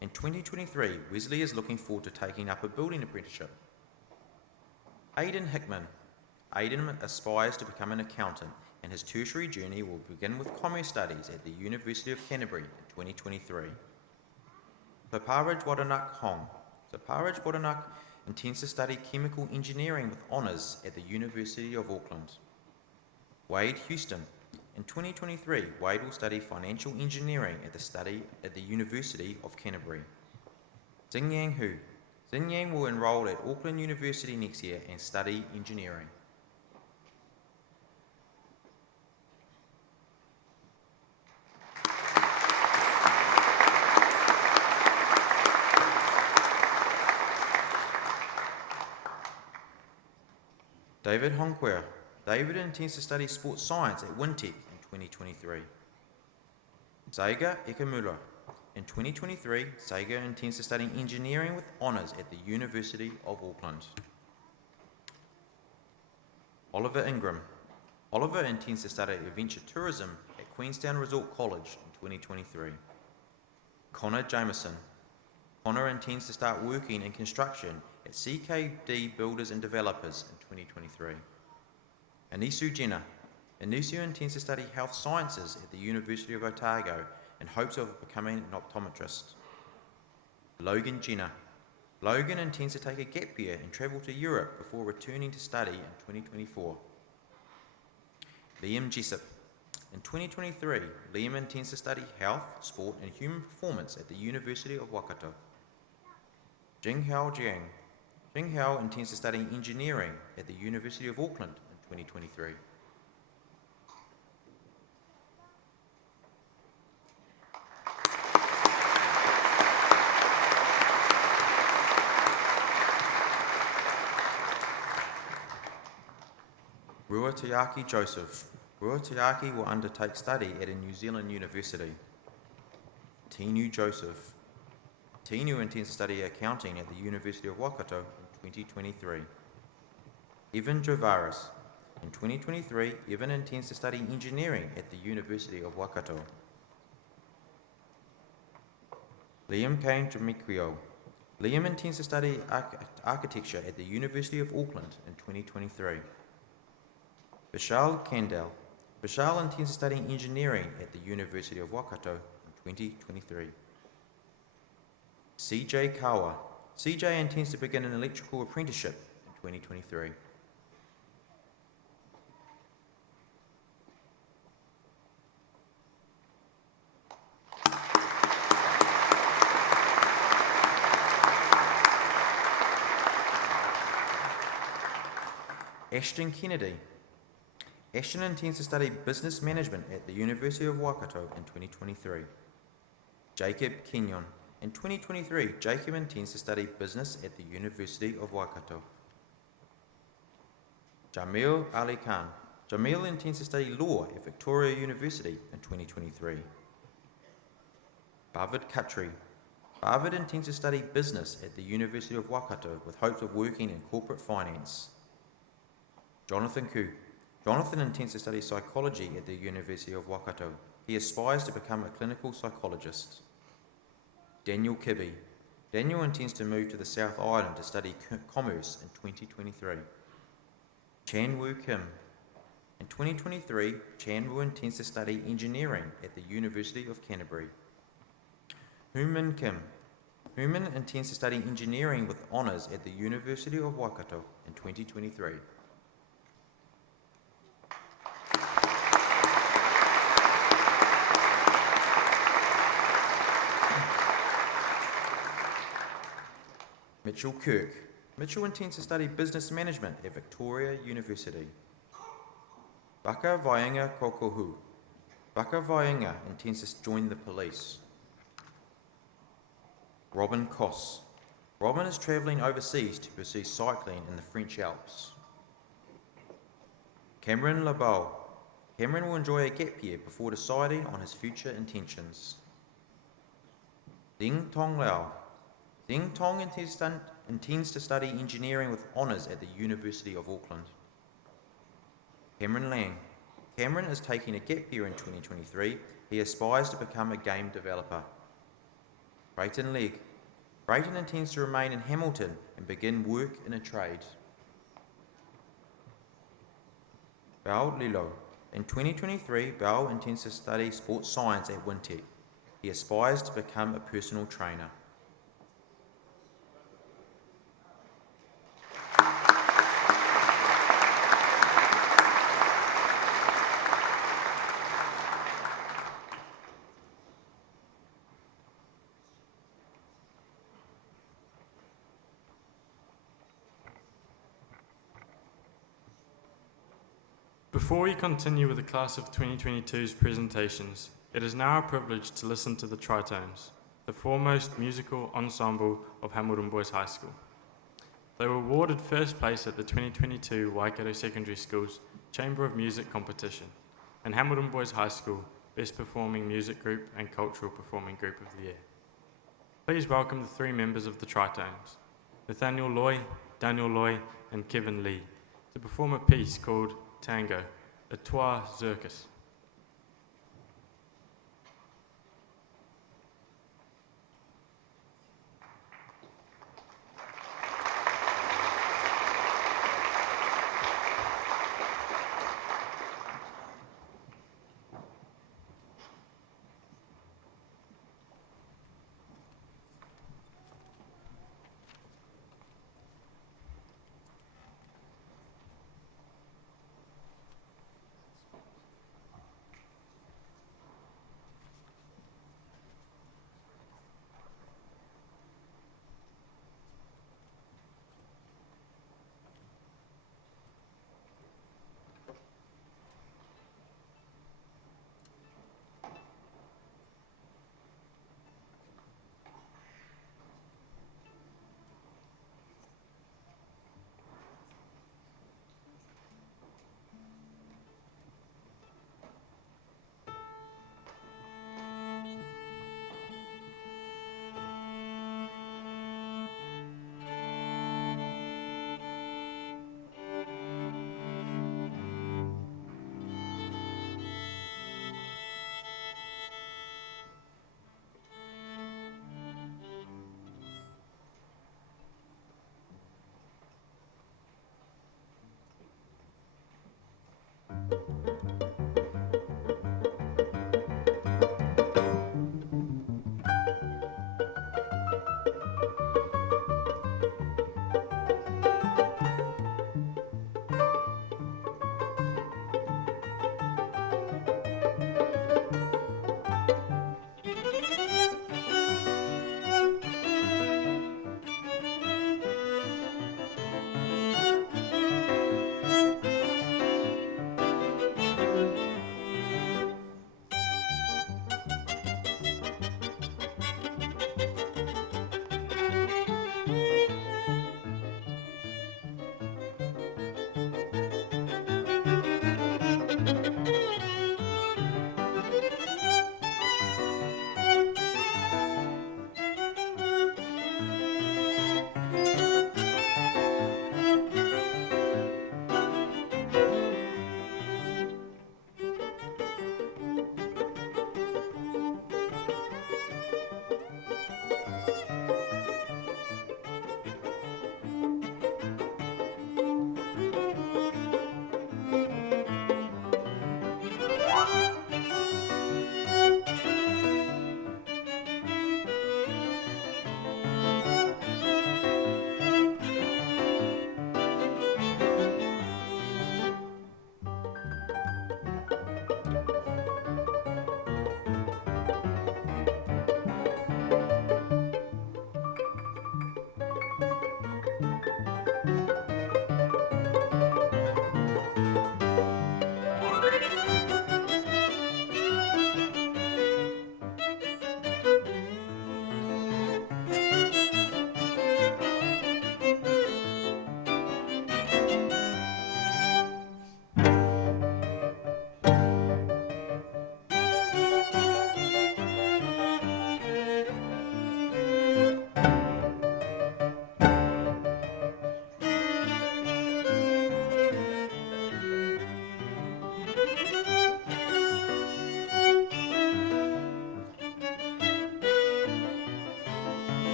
In 2023, Wesley is looking forward to taking up a building apprenticeship. Aidan Hickman. Aidan aspires to become an accountant, and his tertiary journey will begin with commerce studies at the University of Canterbury in 2023. Paparaj Wadanak Hong. Paparaj Wadanak intends to study chemical engineering with honours at the University of Auckland. Wade Houston. In 2023, Wade will study financial engineering at the University of Canterbury. Xingyang Hu. Xingyang will enrol at Auckland University next year and study engineering. David Honquer. David intends to study sports science at Wintec in 2023. Saiga Ekamura. In 2023, Saiga intends to study engineering with honours at the University of Auckland. Oliver Ingram. Oliver intends to study adventure tourism at Queenstown Resort College in 2023. Connor Jameson. Connor intends to start working in construction at CKD Builders and Developers in 2023. Anisu Jenner. Anusio intends to study health sciences at the University of Otago in hopes of becoming an optometrist. Logan Jenner. Logan intends to take a gap year and travel to Europe before returning to study in 2024. Liam Jessup. In 2023, Liam intends to study health, sport and human performance at the University of Waikato. Jinghao Jiang. Jinghao intends to study engineering at the University of Auckland in 2023. Ruatiaki Joseph. Ruatiaki will undertake study at a New Zealand university. Tinu Joseph. Tinu intends to study accounting at the University of Waikato in 2023. Evan Jovaris. In 2023, Evan intends to study engineering at the University of Waikato. Liam Kane Jamiquio. Liam intends to study architecture at the University of Auckland in 2023. Vishal Kendall. Vishal intends to study engineering at the University of Waikato in 2023. CJ Kawa. CJ intends to begin an electrical apprenticeship in 2023. Ashton Kennedy. Ashton intends to study business management at the University of Waikato in 2023. Jacob Kenyon. In 2023, Jacob intends to study business at the University of Waikato. Jamil Ali Khan. Jamil intends to study law at Victoria University in 2023. Bhavid Khatri. Bhavid intends to study business at the University of Waikato with hopes of working in corporate finance. Jonathan Koo. Jonathan intends to study psychology at the University of Waikato. He aspires to become a clinical psychologist. Daniel Kibbe. Daniel intends to move to the South Island to study commerce in 2023. Chan Woo Kim. In 2023, Chan Woo intends to study engineering at the University of Canterbury. Hoomin Kim. Hoomin intends to study engineering with honours at the University of Waikato in 2023. Mitchell Kirk. Mitchell intends to study business management at Victoria University. Baka Vainga Kokohu. Baka Vainga intends to join the police. Robin Koss. Robin is travelling overseas to pursue cycling in the French Alps. Cameron LaBelle. Cameron will enjoy a gap year before deciding on his future intentions. Ding Tong Lao. Ding Tong intends to study engineering with honours at the University of Auckland. Cameron Lang. Cameron is taking a gap year in 2023. He aspires to become a game developer. Brayton Legg. Brayton intends to remain in Hamilton and begin work in a trade. Bao Lilo. In 2023, Bao intends to study sports science at Wintec. He aspires to become a personal trainer. Before we continue with the class of 2022's presentations, it is now our privilege to listen to the Tritones, the foremost musical ensemble of Hamilton Boys High School. They were awarded first place at the 2022 Waikato Secondary School's Chamber of Music competition, and Hamilton Boys High School Best Performing Music Group and Cultural Performing Group of the Year. Please welcome the three members of the Tritones, Nathaniel Loy, Daniel Loy, and Kevin Lee, to perform a piece called Tango, a Trois Zirkus.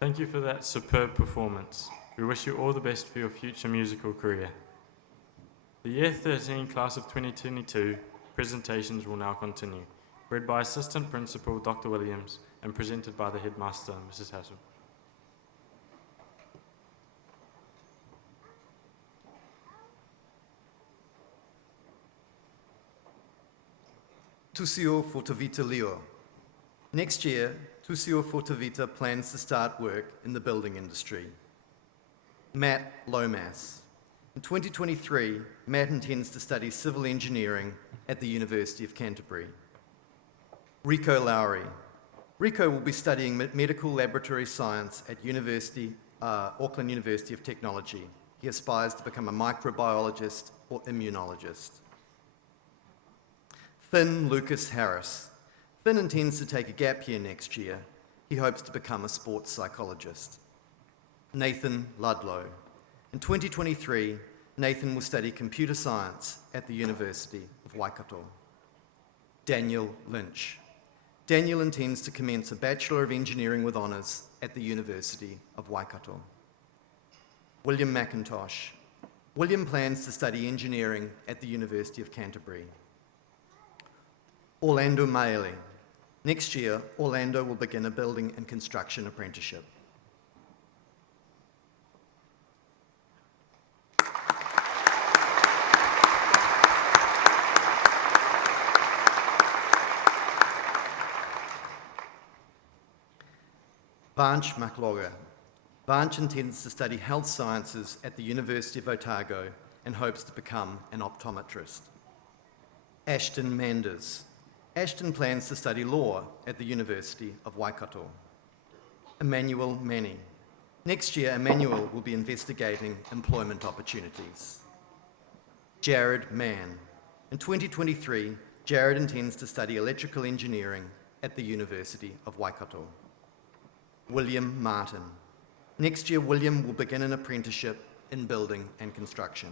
Thank you for that superb performance. We wish you all the best for your future musical career. The Year 13 class of 2022 presentations will now continue, read by Assistant Principal Dr. Williams and presented by the Headmaster, Mrs. Hassel. Tusio Fortavita Leo. Next year, Tusio Fortavita plans to start work in the building industry. Matt Lomas. In 2023, Matt intends to study civil engineering at the University of Canterbury. Rico Lowry. Rico will be studying medical laboratory science at Auckland University of Technology. He aspires to become a microbiologist or immunologist. Finn Lucas Harris. Finn intends to take a gap year next year. He hopes to become a sports psychologist. Nathan Ludlow. In 2023, Nathan will study computer science at the University of Waikato. Daniel Lynch. Daniel intends to commence a Bachelor of Engineering with Honours at the University of Waikato. William McIntosh. William plans to study engineering at the University of Canterbury. Orlando Maile. Next year, Orlando will begin a building and construction apprenticeship. Vanch McLaugher. Vanch intends to study health sciences at the University of Otago and hopes to become an optometrist. Ashton Manders. Ashton plans to study law at the University of Waikato. Emmanuel Manny. Next year, Emmanuel will be investigating employment opportunities. Jared Mann. In 2023, Jared intends to study electrical engineering at the University of Waikato. William Martin. Next year, William will begin an apprenticeship in building and construction.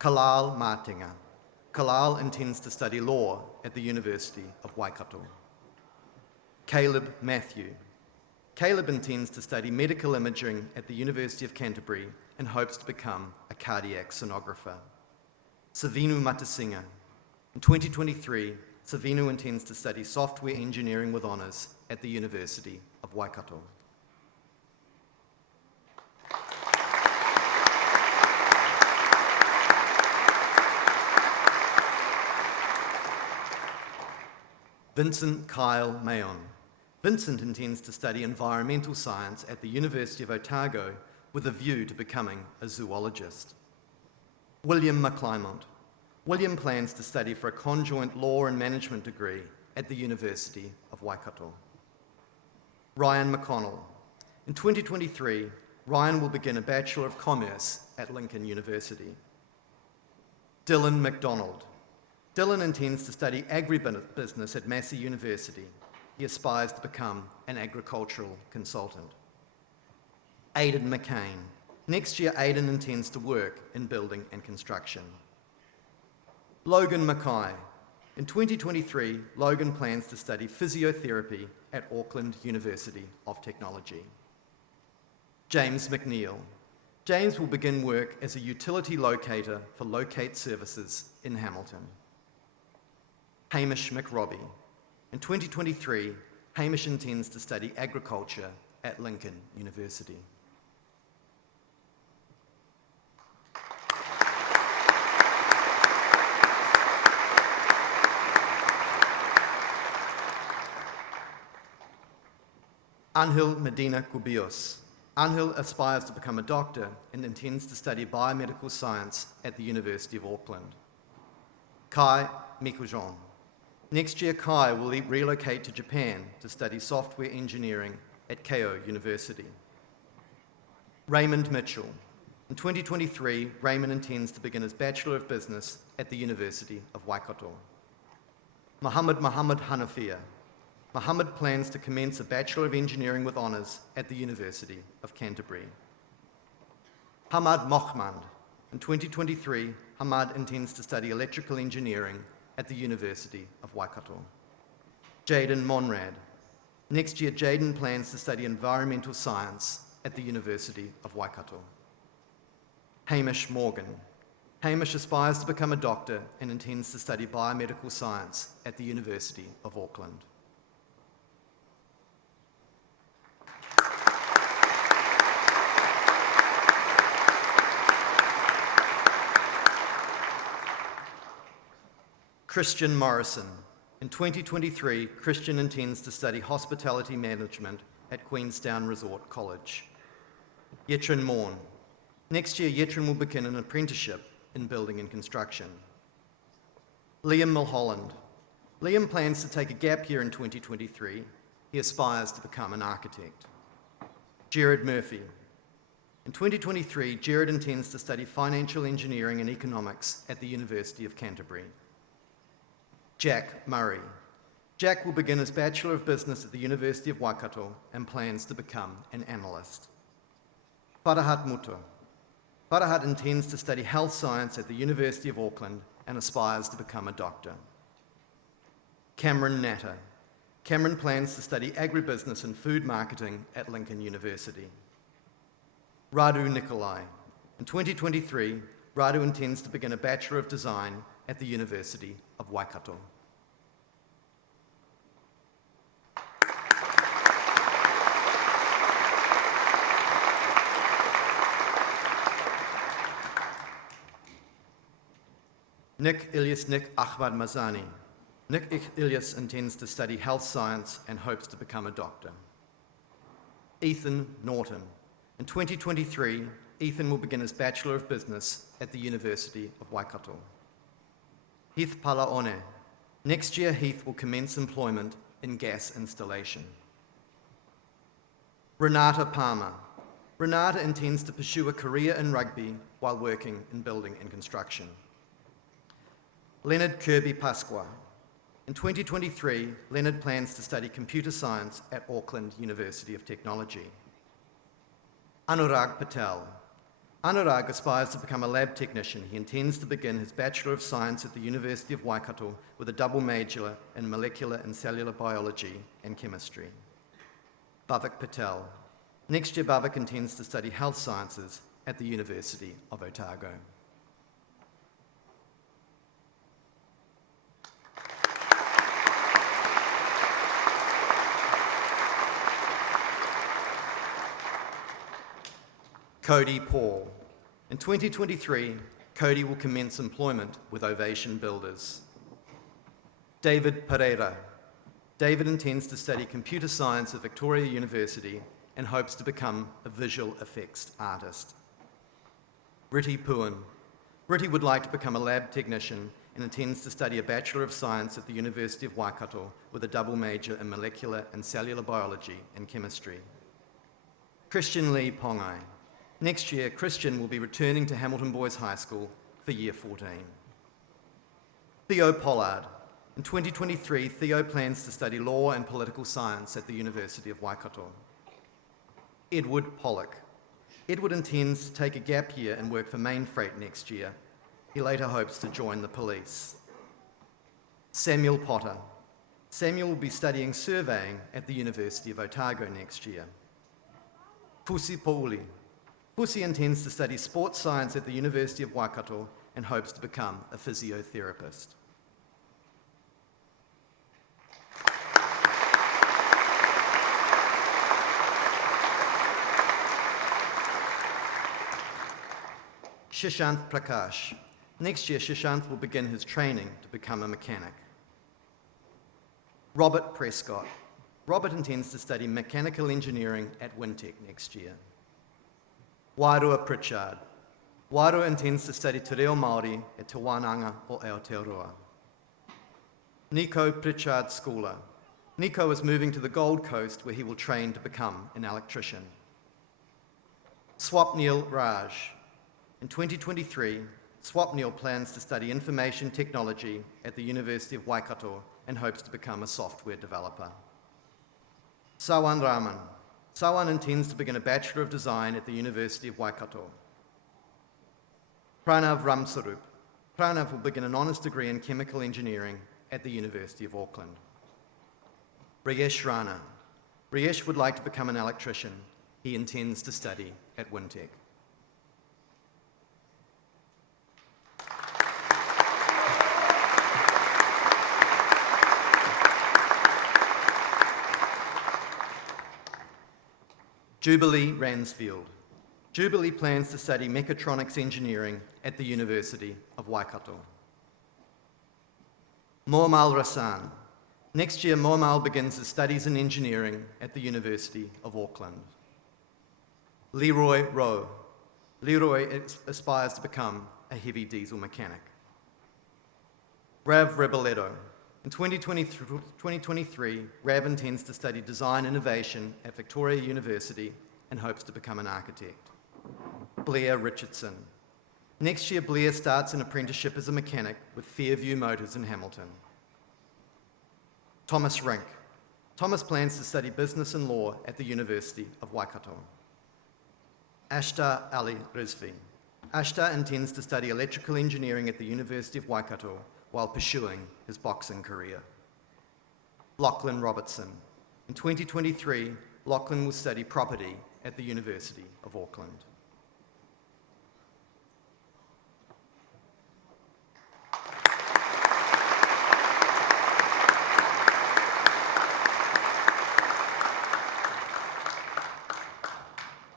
Kalal Martinga. Kalal intends to study law at the University of Waikato. Caleb Matthew. Caleb intends to study medical imaging at the University of Canterbury and hopes to become a cardiac sonographer. Savinu Matasinga. In 2023, Savinu intends to study software engineering with honours at the University of Waikato. Vincent Kyle Mayon. Vincent intends to study environmental science at the University of Otago with a view to becoming a zoologist. William McClymont. William plans to study for a conjoint law and management degree at the University of Waikato. Ryan McConnell. In 2023, Ryan will begin a Bachelor of Commerce at Lincoln University. Dylan McDonald. Dylan intends to study agribusiness at Massey University. He aspires to become an agricultural consultant. Aidan McCain. Next year, Aidan intends to work in building and construction. Logan Mackay. In 2023, Logan plans to study physiotherapy at Auckland University of Technology. James McNeil. James will begin work as a utility locator for Locate Services in Hamilton. Hamish McRobbie. In 2023, Hamish intends to study agriculture at Lincoln University. Angel Medina Cubillos. Angel aspires to become a doctor and intends to study biomedical science at the University of Auckland. Kai Mikujon. Next year, Kai will relocate to Japan to study software engineering at Keio University. Raymond Mitchell. In 2023, Raymond intends to begin his Bachelor of Business at the University of Waikato. Muhammad Hanafia. Muhammad plans to commence a Bachelor of Engineering with Honours at the University of Canterbury. Hamad Mohmand. In 2023, Hamad intends to study electrical engineering at the University of Waikato. Jaden Monrad. Next year, Jaden plans to study environmental science at the University of Waikato. Hamish Morgan. Hamish aspires to become a doctor and intends to study biomedical science at the University of Auckland. Christian Morrison. In 2023, Christian intends to study hospitality management at Queenstown Resort College. Yetrin Morn. Next year, Yetrin will begin an apprenticeship in building and construction. Liam Mulholland. Liam plans to take a gap year in 2023. He aspires to become an architect. Jared Murphy. In 2023, Jared intends to study financial engineering and economics at the University of Canterbury. Jack Murray. Jack will begin his Bachelor of Business at the University of Waikato and plans to become an analyst. Farahat Muto. Farahat intends to study health science at the University of Auckland and aspires to become a doctor. Cameron Natter. Cameron plans to study agribusiness and food marketing at Lincoln University. Radu Nikolai. In 2023, Radu intends to begin a Bachelor of Design at the University of Waikato. Nick Ilyas Nick Ahmad Mazani. Nick Ilyas intends to study health science and hopes to become a doctor. Ethan Norton. In 2023, Ethan will begin his Bachelor of Business at the University of Waikato. Heath Palaone. Next year, Heath will commence employment in gas installation. Renata Palmer. Renata intends to pursue a career in rugby while working in building and construction. Leonard Kirby Pasqua. In 2023, Leonard plans to study computer science at Auckland University of Technology. Anurag Patel. Anurag aspires to become a lab technician. He intends to begin his Bachelor of Science at the University of Waikato with a double major in molecular and cellular biology and chemistry. Bhavik Patel. Next year, Bhavik intends to study health sciences at the University of Otago. Cody Paul. In 2023, Cody will commence employment with Ovation Builders. David Pereira. David intends to study computer science at Victoria University and hopes to become a visual effects artist. Ritti Puan. Ritti would like to become a lab technician and intends to study a Bachelor of Science at the University of Waikato with a double major in molecular and cellular biology and chemistry. Christian Lee Pongai. Next year, Christian will be returning to Hamilton Boys High School for Year 14. Theo Pollard. In 2023, Theo plans to study law and political science at the University of Waikato. Edward Pollock. Edward intends to take a gap year and work for Main Freight next year. He later hopes to join the police. Samuel Potter. Samuel will be studying surveying at the University of Otago next year. Pusi Pauli. Pusi intends to study sports science at the University of Waikato and hopes to become a physiotherapist. Shishanth Prakash. Next year, Shishanth will begin his training to become a mechanic. Robert Prescott. Robert intends to study mechanical engineering at Wintec next year. Wairua Pritchard. Wairua intends to study Te Reo Māori at Te Wānanga o Aotearoa. Nico Pritchard Schooler. Nico is moving to the Gold Coast where he will train to become an electrician. Swapnil Raj. In 2023, Swapnil plans to study information technology at the University of Waikato and hopes to become a software developer. Sawan Raman. Sawan intends to begin a Bachelor of Design at the University of Waikato. Pranav Ramsarup. Pranav will begin an honours degree in chemical engineering at the University of Auckland. Rayesh Rana. Riesh would like to become an electrician. He intends to study at Wintec. Jubilee Ransfield. Jubilee plans to study mechatronics engineering at the University of Waikato. Mormal Rasan. Next year, Mormal begins his studies in engineering at the University of Auckland. Leroy Rowe. Leroy aspires to become a heavy diesel mechanic. Rav Reboletto. In 2023, Rav intends to study design innovation at Victoria University and hopes to become an architect. Blair Richardson. Next year, Blair starts an apprenticeship as a mechanic with Fairview Motors in Hamilton. Thomas Rink. Thomas plans to study business and law at the University of Waikato. Ashtar Ali Rizvi. Ashtar intends to study electrical engineering at the University of Waikato while pursuing his boxing career. Lachlan Robertson. In 2023, Lachlan will study property at the University of Auckland.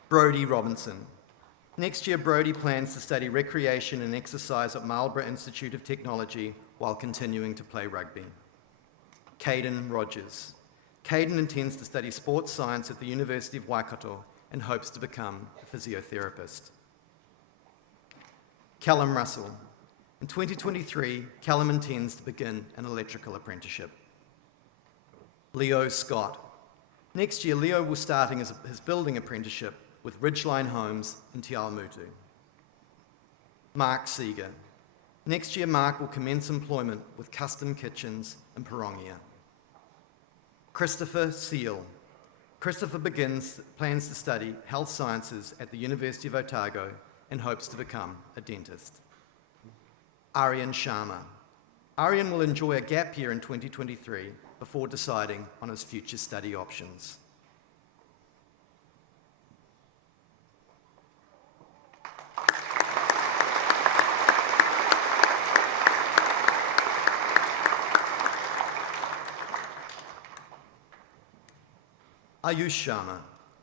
Brodie Robinson. Next year, Brodie plans to study recreation and exercise at Marlborough Institute of Technology while continuing to play rugby. Caden Rogers. Caden intends to study sports science at the University of Waikato and hopes to become a physiotherapist. Callum Russell. In 2023, Callum intends to begin an electrical apprenticeship. Leo Scott. Next year, Leo will start his building apprenticeship with Ridgeline Homes in Te Awamutu. Mark Seeger. Next year, Mark will commence employment with Custom Kitchens in Pirongia. Christopher Seal. Christopher plans to study health sciences at the University of Otago and hopes to become a dentist. Aryan Sharma. Aryan will enjoy a gap year in 2023 before deciding on his future study options. Ayush Sharma.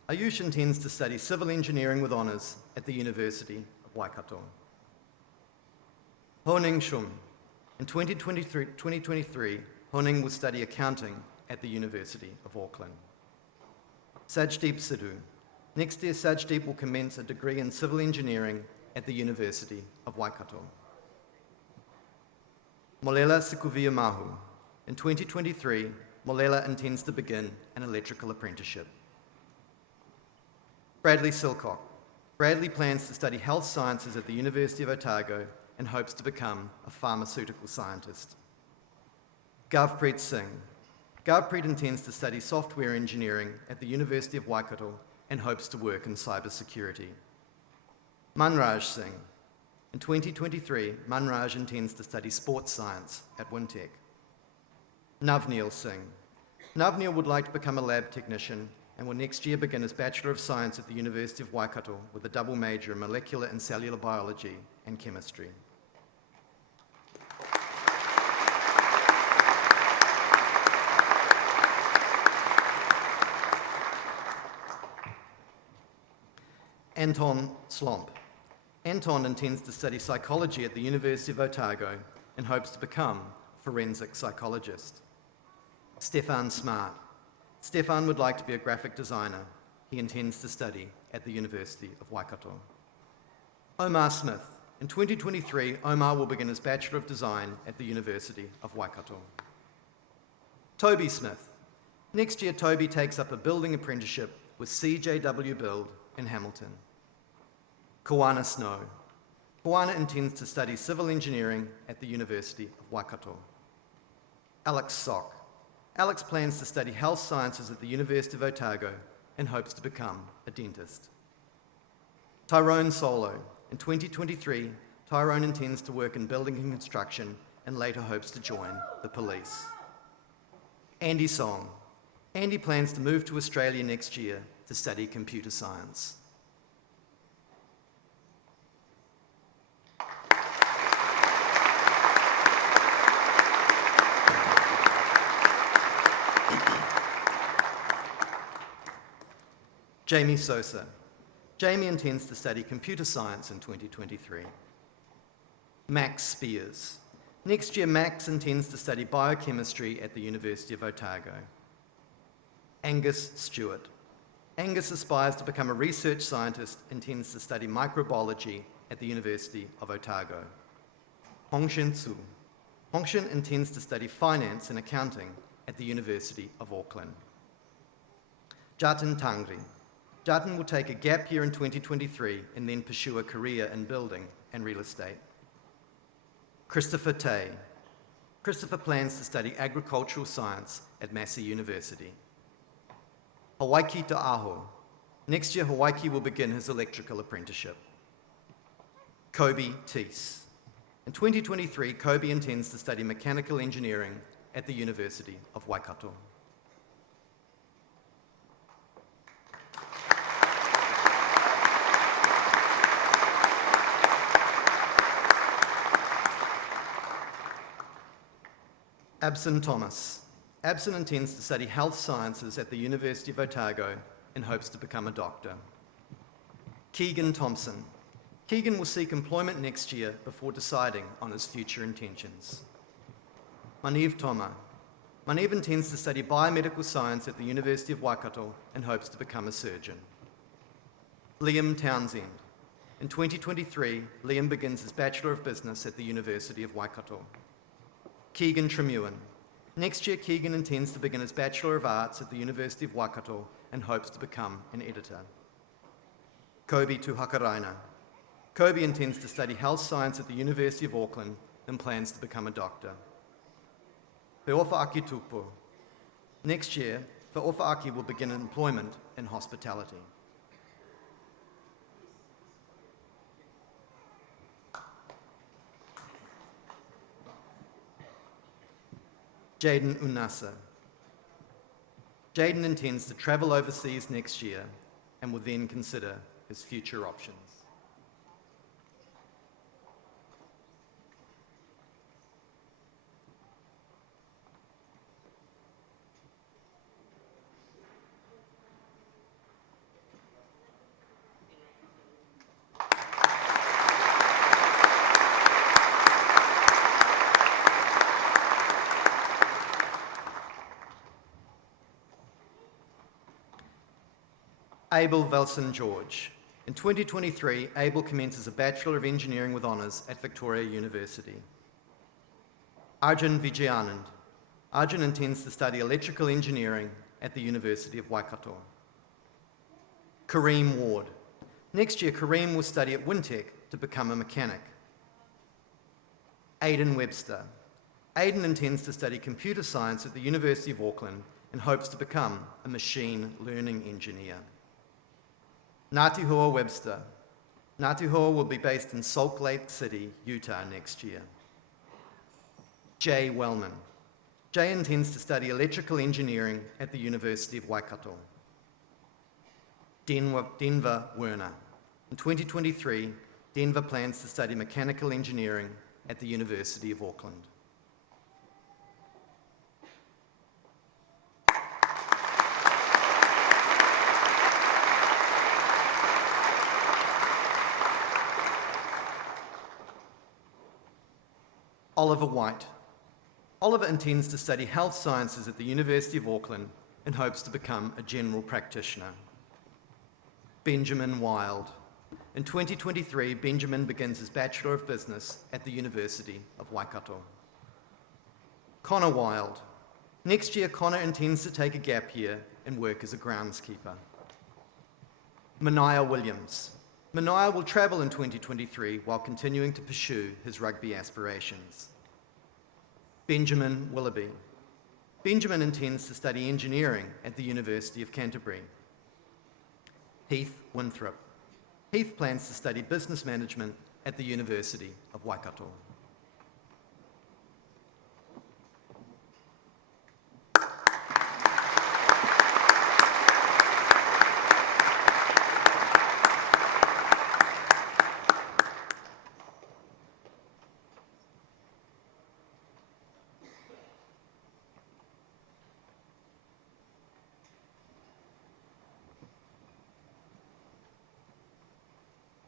Ayush intends to study civil engineering with honours at the University of Waikato. Honing Shum. In 2023, Honing will study accounting at the University of Auckland. Sajdeep Sidhu. Next year, Sajdeep will commence a degree in civil engineering at the University of Waikato. Molela Sikuvia Mahu. In 2023, Molela intends to begin an electrical apprenticeship. Bradley Silcock. Bradley plans to study health sciences at the University of Otago and hopes to become a pharmaceutical scientist. Gavpreet Singh. Gavpreet intends to study software engineering at the University of Waikato and hopes to work in cybersecurity. Manraj Singh. In 2023, Manraj intends to study sports science at Wintec. Navneil Singh. Navneil would like to become a lab technician and will next year begin his Bachelor of Science at the University of Waikato with a double major in molecular and cellular biology and chemistry. Anton Slomp. Anton intends to study psychology at the University of Otago and hopes to become a forensic psychologist. Stefan Smart. Stefan would like to be a graphic designer. He intends to study at the University of Waikato. Omar Smith. In 2023, Omar will begin his Bachelor of Design at the University of Waikato. Toby Smith. Next year, Toby takes up a building apprenticeship with CJW Build in Hamilton. Kawana Snow. Kawana intends to study civil engineering at the University of Waikato. Alex Sock. Alex plans to study health sciences at the University of Otago and hopes to become a dentist. Tyrone Solo. In 2023, Tyrone intends to work in building and construction and later hopes to join the police. Andy Song. Andy plans to move to Australia next year to study computer science. Jamie Sosa. Jamie intends to study computer science in 2023. Max Spears. Next year, Max intends to study biochemistry at the University of Otago. Angus Stewart. Angus aspires to become a research scientist, intends to study microbiology at the University of Otago. Hongshin Tsu. Hongshin intends to study finance and accounting at the University of Auckland. Jatin Tangri. Jatin will take a gap year in 2023 and then pursue a career in building and real estate. Christopher Tay. Christopher plans to study agricultural science at Massey University. Hawaiki Te Aho. Next year, Hawaiki will begin his electrical apprenticeship. Kobe Teese. In 2023, Kobe intends to study mechanical engineering at the University of Waikato. Abson Thomas. Abson intends to study health sciences at the University of Otago and hopes to become a doctor. Keegan Thompson. Keegan will seek employment next year before deciding on his future intentions. Maniv Toma. Maniv intends to study biomedical science at the University of Waikato and hopes to become a surgeon. Liam Townsend. In 2023, Liam begins his Bachelor of Business at the University of Waikato. Keegan Tremewan. Next year, Keegan intends to begin his Bachelor of Arts at the University of Waikato and hopes to become an editor. Kobe Tuhakaraina. Kobe intends to study health science at the University of Auckland and plans to become a doctor. Feofa Tupu. Next year, Feofa will begin employment in hospitality. Jaden Unasa. Jaden intends to travel overseas next year and will then consider his future options. Abel Velson George. In 2023, Abel commences a Bachelor of Engineering with Honours at Victoria University. Arjun Vijayanand. Arjun intends to study electrical engineering at the University of Waikato. Kareem Ward. Next year, Kareem will study at Wintec to become a mechanic. Aidan Webster. Aidan intends to study computer science at the University of Auckland and hopes to become a machine learning engineer. Ngāti Hoa Webster. Ngāti Hoa will be based in Salt Lake City, Utah next year. Jay Wellman. Jay intends to study electrical engineering at the University of Waikato. Denver Werner. In 2023, Denver plans to study mechanical engineering at the University of Auckland. Oliver White. Oliver intends to study health sciences at the University of Auckland and hopes to become a general practitioner. Benjamin Wild. In 2023, Benjamin begins his Bachelor of Business at the University of Waikato. Connor Wild. Next year, Connor intends to take a gap year and work as a groundskeeper. Mania Williams. Mania will travel in 2023 while continuing to pursue his rugby aspirations. Benjamin Willoughby. Benjamin intends to study engineering at the University of Canterbury. Heath Winthrop. Heath plans to study business management at the University of Waikato.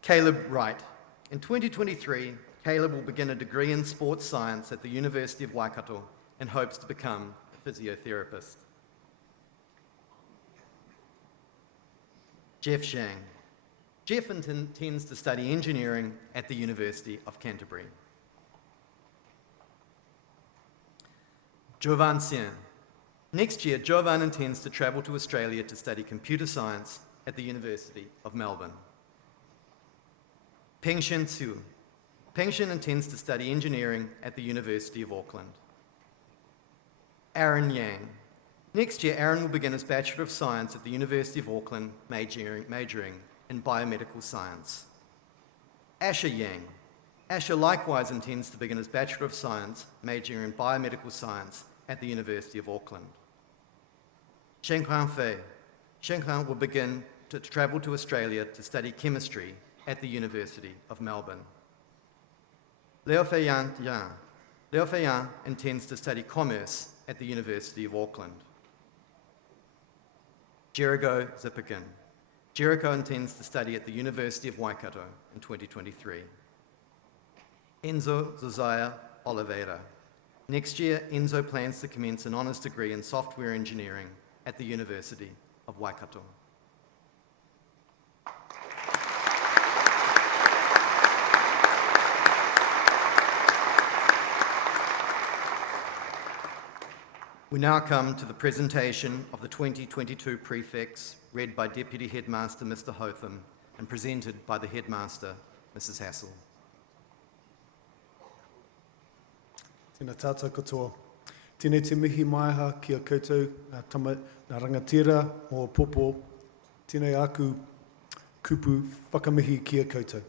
Caleb Wright. In 2023, Caleb will begin a degree in sports science at the University of Waikato and hopes to become a physiotherapist. Jeff Zhang. Jeff intends to study engineering at the University of Canterbury. Jovan Sien. Next year, Jovan intends to travel to Australia to study computer science at the University of Melbourne. Pengshen Su. Pengshen intends to study engineering at the University of Auckland. Aaron Yang. Next year, Aaron will begin his Bachelor of Science at the University of Auckland, majoring in biomedical science. Asher Yang. Asher likewise intends to begin his Bachelor of Science, majoring in biomedical science at the University of Auckland. Shenghuan Fei. Shenghuan will begin to travel to Australia to study chemistry at the University of Melbourne. Leo Feiyan Yang. Leo Feiyan intends to study commerce at the University of Auckland. Jericho Zipperkin. Jericho intends to study at the University of Waikato in 2023. Enzo Zozaya Oliveira. Next year, Enzo plans to commence an honours degree in software engineering at the University of Waikato. We now come to the presentation of the 2022 prefects, read by Deputy Headmaster Mr. Hotham and presented by the Headmaster, Mrs. Hassel. Tēnā tātou katoa. Tēnei te mihi maiha ki a koutou, ngā rangatira o popo, tēnei aku kupu whakamihi ki a koutou.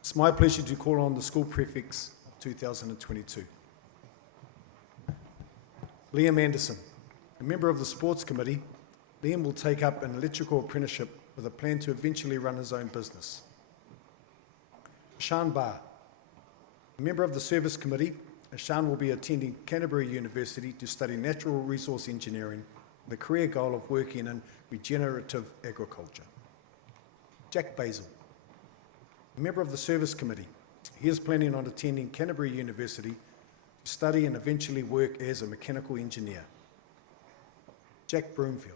It's my pleasure to call on the school prefects of 2022. Liam Anderson, a member of the Sports Committee, Liam will take up an electrical apprenticeship with a plan to eventually run his own business. Ashan Barr, a member of the Service Committee, Ashan will be attending Canterbury University to study natural resource engineering with a career goal of working in regenerative agriculture. Jack Basil, a member of the Service Committee, he is planning on attending Canterbury University to study and eventually work as a mechanical engineer. Jack Broomfield,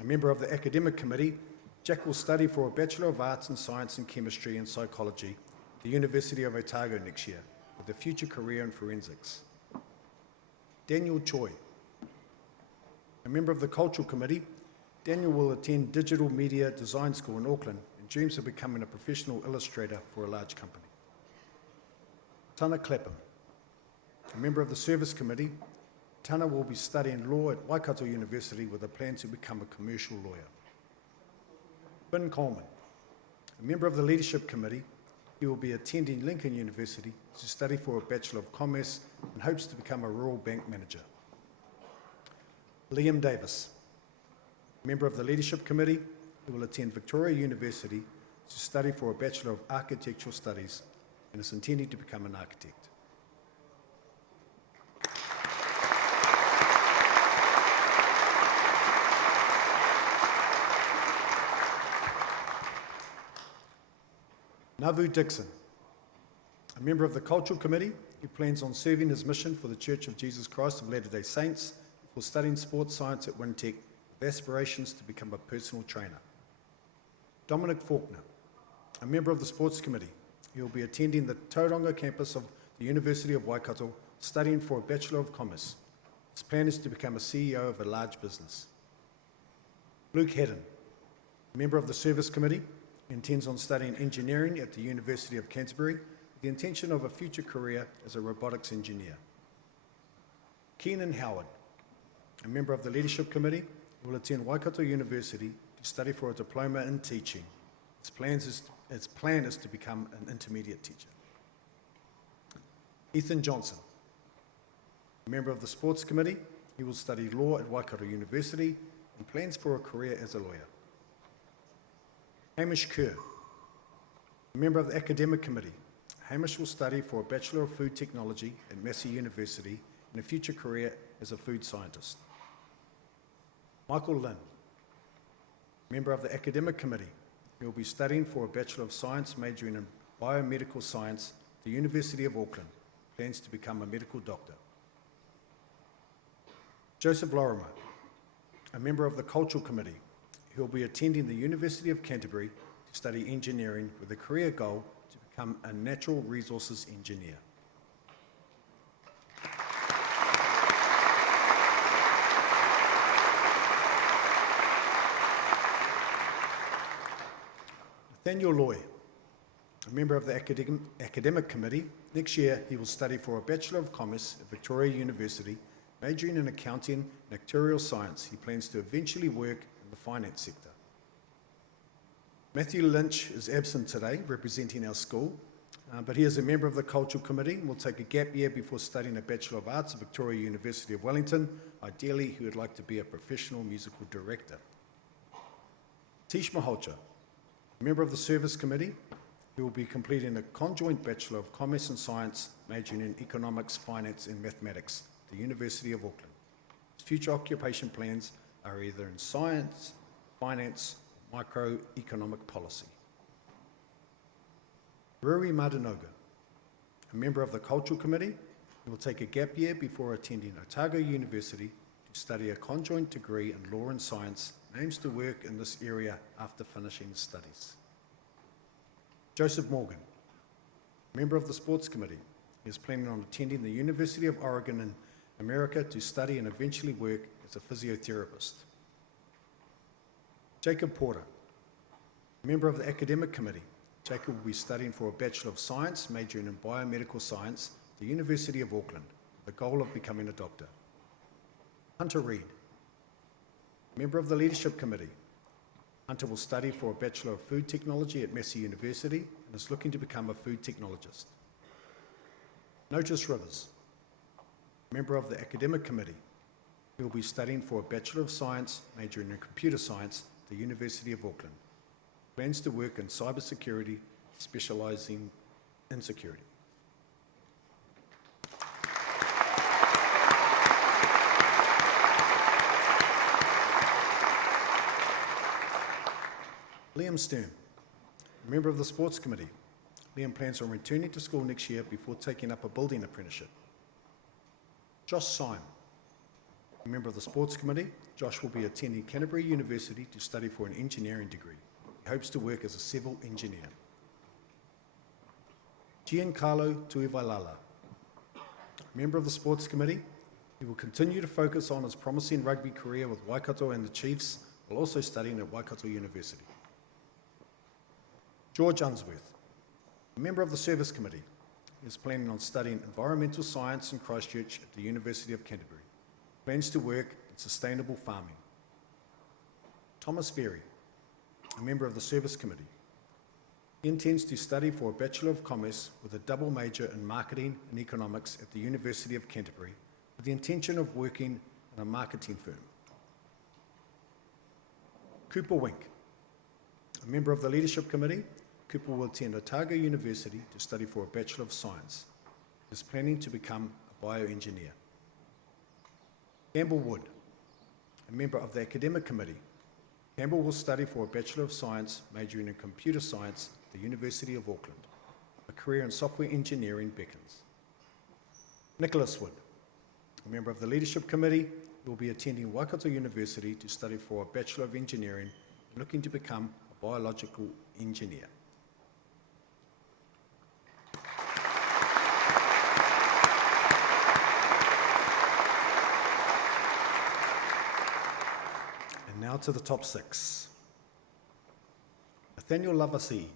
a member of the Academic Committee, Jack will study for a Bachelor of Arts in Science and Chemistry and Psychology at the University of Otago next year, with a future career in forensics. Daniel Choi, a member of the Cultural Committee, Daniel will attend Digital Media Design School in Auckland and dreams of becoming a professional illustrator for a large company. Tana Clapham, a member of the Service Committee, Tana will be studying law at Waikato University with a plan to become a commercial lawyer. Ben Coleman, a member of the Leadership Committee, he will be attending Lincoln University to study for a Bachelor of Commerce and hopes to become a rural bank manager. Liam Davis, a member of the Leadership Committee, he will attend Victoria University to study for a Bachelor of Architectural Studies and is intending to become an architect. Navu Dixon, a member of the Cultural Committee, he plans on serving his mission for the Church of Jesus Christ of Latter-day Saints for studying sports science at Wintec with aspirations to become a personal trainer. Dominic Faulkner, a member of the Sports Committee, he will be attending the Tauranga campus of the University of Waikato studying for a Bachelor of Commerce. His plan is to become a CEO of a large business. Luke Haddon, a member of the Service Committee, intends on studying engineering at the University of Canterbury with the intention of a future career as a robotics engineer. Keenan Howard, a member of the Leadership Committee, will attend Waikato University to study for a diploma in teaching. His plan is to become an intermediate teacher. Ethan Johnson, a member of the Sports Committee, he will study law at Waikato University and plans for a career as a lawyer. Hamish Kerr, a member of the Academic Committee. Hamish will study for a Bachelor of Food Technology at Massey University and a future career as a food scientist. Michael Lynn, member of the Academic Committee. He will be studying for a Bachelor of Science majoring in Biomedical Science at the University of Auckland. Plans to become a medical doctor. Joseph Lorimer, a member of the Cultural Committee. He will be attending the University of Canterbury to study engineering with a career goal to become a natural resources engineer. Nathaniel Loy, a member of the Academic Committee. Next year, he will study for a Bachelor of Commerce at Victoria University, majoring in accounting and actuarial science. He plans to eventually work in the finance sector. Matthew Lynch is absent today, representing our school, but he is a member of the Cultural Committee and will take a gap year before studying a Bachelor of Arts at Victoria University of Wellington. Ideally, he would like to be a professional musical director. Tish Maholcha, a member of the Service Committee, who will be completing a conjoint Bachelor of Commerce and Science, majoring in Economics, Finance and Mathematics at the University of Auckland. His future occupation plans are either in science, finance, microeconomic policy. Ruri Madanoga, a member of the Cultural Committee, who will take a gap year before attending Otago University to study a conjoint degree in Law and Science, and aims to work in this area after finishing his studies. Joseph Morgan, a member of the Sports Committee. He is planning on attending the University of Oregon in America to study and eventually work as a physiotherapist. Jacob Porter, a member of the Academic Committee. Jacob will be studying for a Bachelor of Science, majoring in Biomedical Science at the University of Auckland, with the goal of becoming a doctor. Hunter Reid, member of the Leadership Committee. Hunter will study for a Bachelor of Food Technology at Massey University and is looking to become a food technologist. Notice Rivers, member of the Academic Committee. He will be studying for a Bachelor of Science, majoring in Computer Science at the University of Auckland. Plans to work in cybersecurity, specialising in security. Liam Stern, a member of the Sports Committee. Liam plans on returning to school next year before taking up a building apprenticeship. Josh Syme, a member of the Sports Committee. Josh will be attending Canterbury University to study for an engineering degree. He hopes to work as a civil engineer. Giancarlo Tuivailala, a member of the Sports Committee. He will continue to focus on his promising rugby career with Waikato and the Chiefs, while also studying at Waikato University. George Unsworth, a member of the Service Committee. He is planning on studying environmental science in Christchurch at the University of Canterbury. Plans to work in sustainable farming. Thomas Ferry, a member of the Service Committee. He intends to study for a Bachelor of Commerce with a double major in Marketing and Economics at the University of Canterbury, with the intention of working in a marketing firm. Cooper Wink, a member of the Leadership Committee. Cooper will attend Otago University to study for a Bachelor of Science. He is planning to become a bioengineer. Campbell Wood, a member of the Academic Committee. Campbell will study for a Bachelor of Science, majoring in Computer Science at the University of Auckland. A career in software engineering beckons. Nicholas Wood, a member of the Leadership Committee, will be attending Waikato University to study for a Bachelor of Engineering and looking to become a biological engineer. Now to the top six. Nathaniel Lavasi,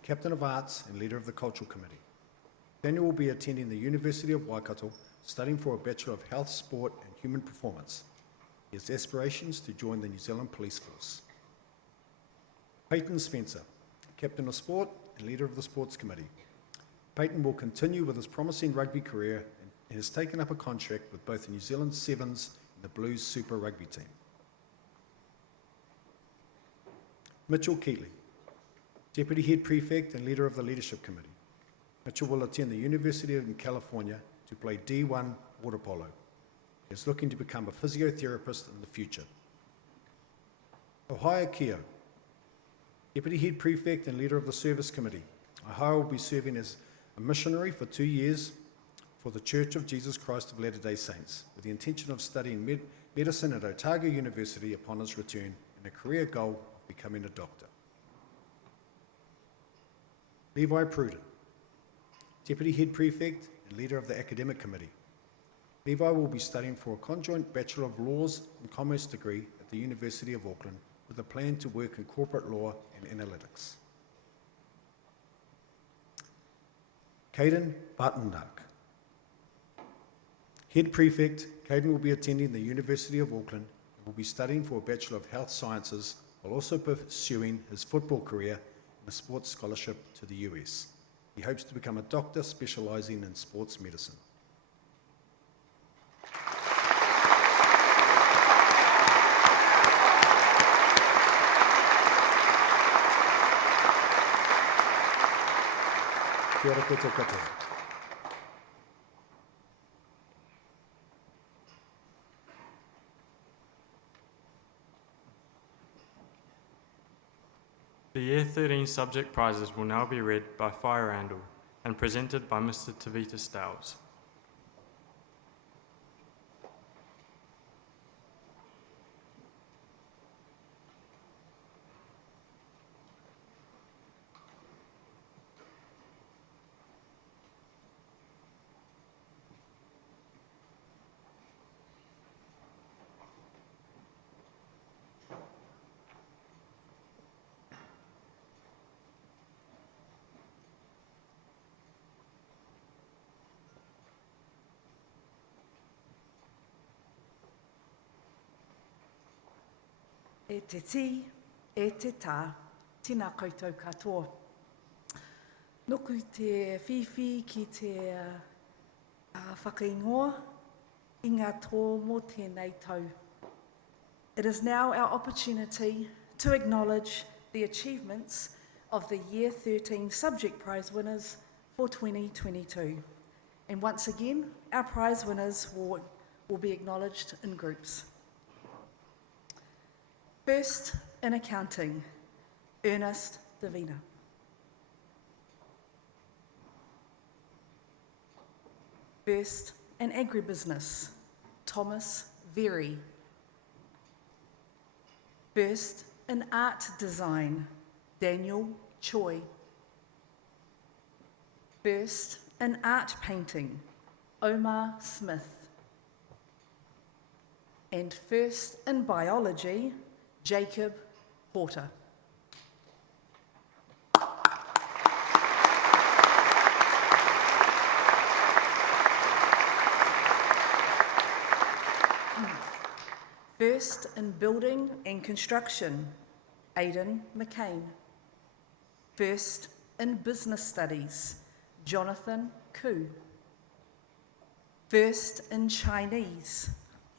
Captain of Arts and Leader of the Cultural Committee. Nathaniel will be attending the University of Waikato, studying for a Bachelor of Health, Sport and Human Performance. He has aspirations to join the New Zealand Police Force. Peyton Spencer, Captain of Sport and Leader of the Sports Committee. Peyton will continue with his promising rugby career and has taken up a contract with both the New Zealand Sevens and the Blues Super Rugby team. Mitchell Keatley, Deputy Head Prefect and Leader of the Leadership Committee. Mitchell will attend the University of California to play D1 water polo. He is looking to become a physiotherapist in the future. Ohio Keo, Deputy Head Prefect and Leader of the Service Committee. Ahara will be serving as a missionary for 2 years for the Church of Jesus Christ of Latter-day Saints, with the intention of studying medicine at Otago University upon his return, and a career goal of becoming a doctor. Levi Pruden, Deputy Head Prefect and Leader of the Academic Committee. Levi will be studying for a conjoint Bachelor of Laws and Commerce degree at the University of Auckland, with a plan to work in corporate law and analytics. Caden Bartendak, Head Prefect. Caden will be attending the University of Auckland and will be studying for a Bachelor of Health Sciences while also pursuing his football career and a sports scholarship to the US. He hopes to become a doctor specialising in sports medicine. Kia ora koutou katoa. The Year 13 subject prizes will now be read by Fire Andal and presented by Mr. Tavita Stowes. E te ti, e te tā, tina koutou katoa. Nuku te whiwhi ki te whakaingoa, i ngā tō mō tēnei tau. It is now our opportunity to acknowledge the achievements of the Year 13 Subject Prize winners for 2022. And once again, our prize winners will be acknowledged in groups. First, in accounting, Ernest Davina. First, in agribusiness, Thomas Very. First, in art design, Daniel Choi. First, in art painting, Omar Smith. And first, in biology, Jacob Porter. First in building and construction, Aidan McCain. First in business studies, Jonathan Koo. First in Chinese,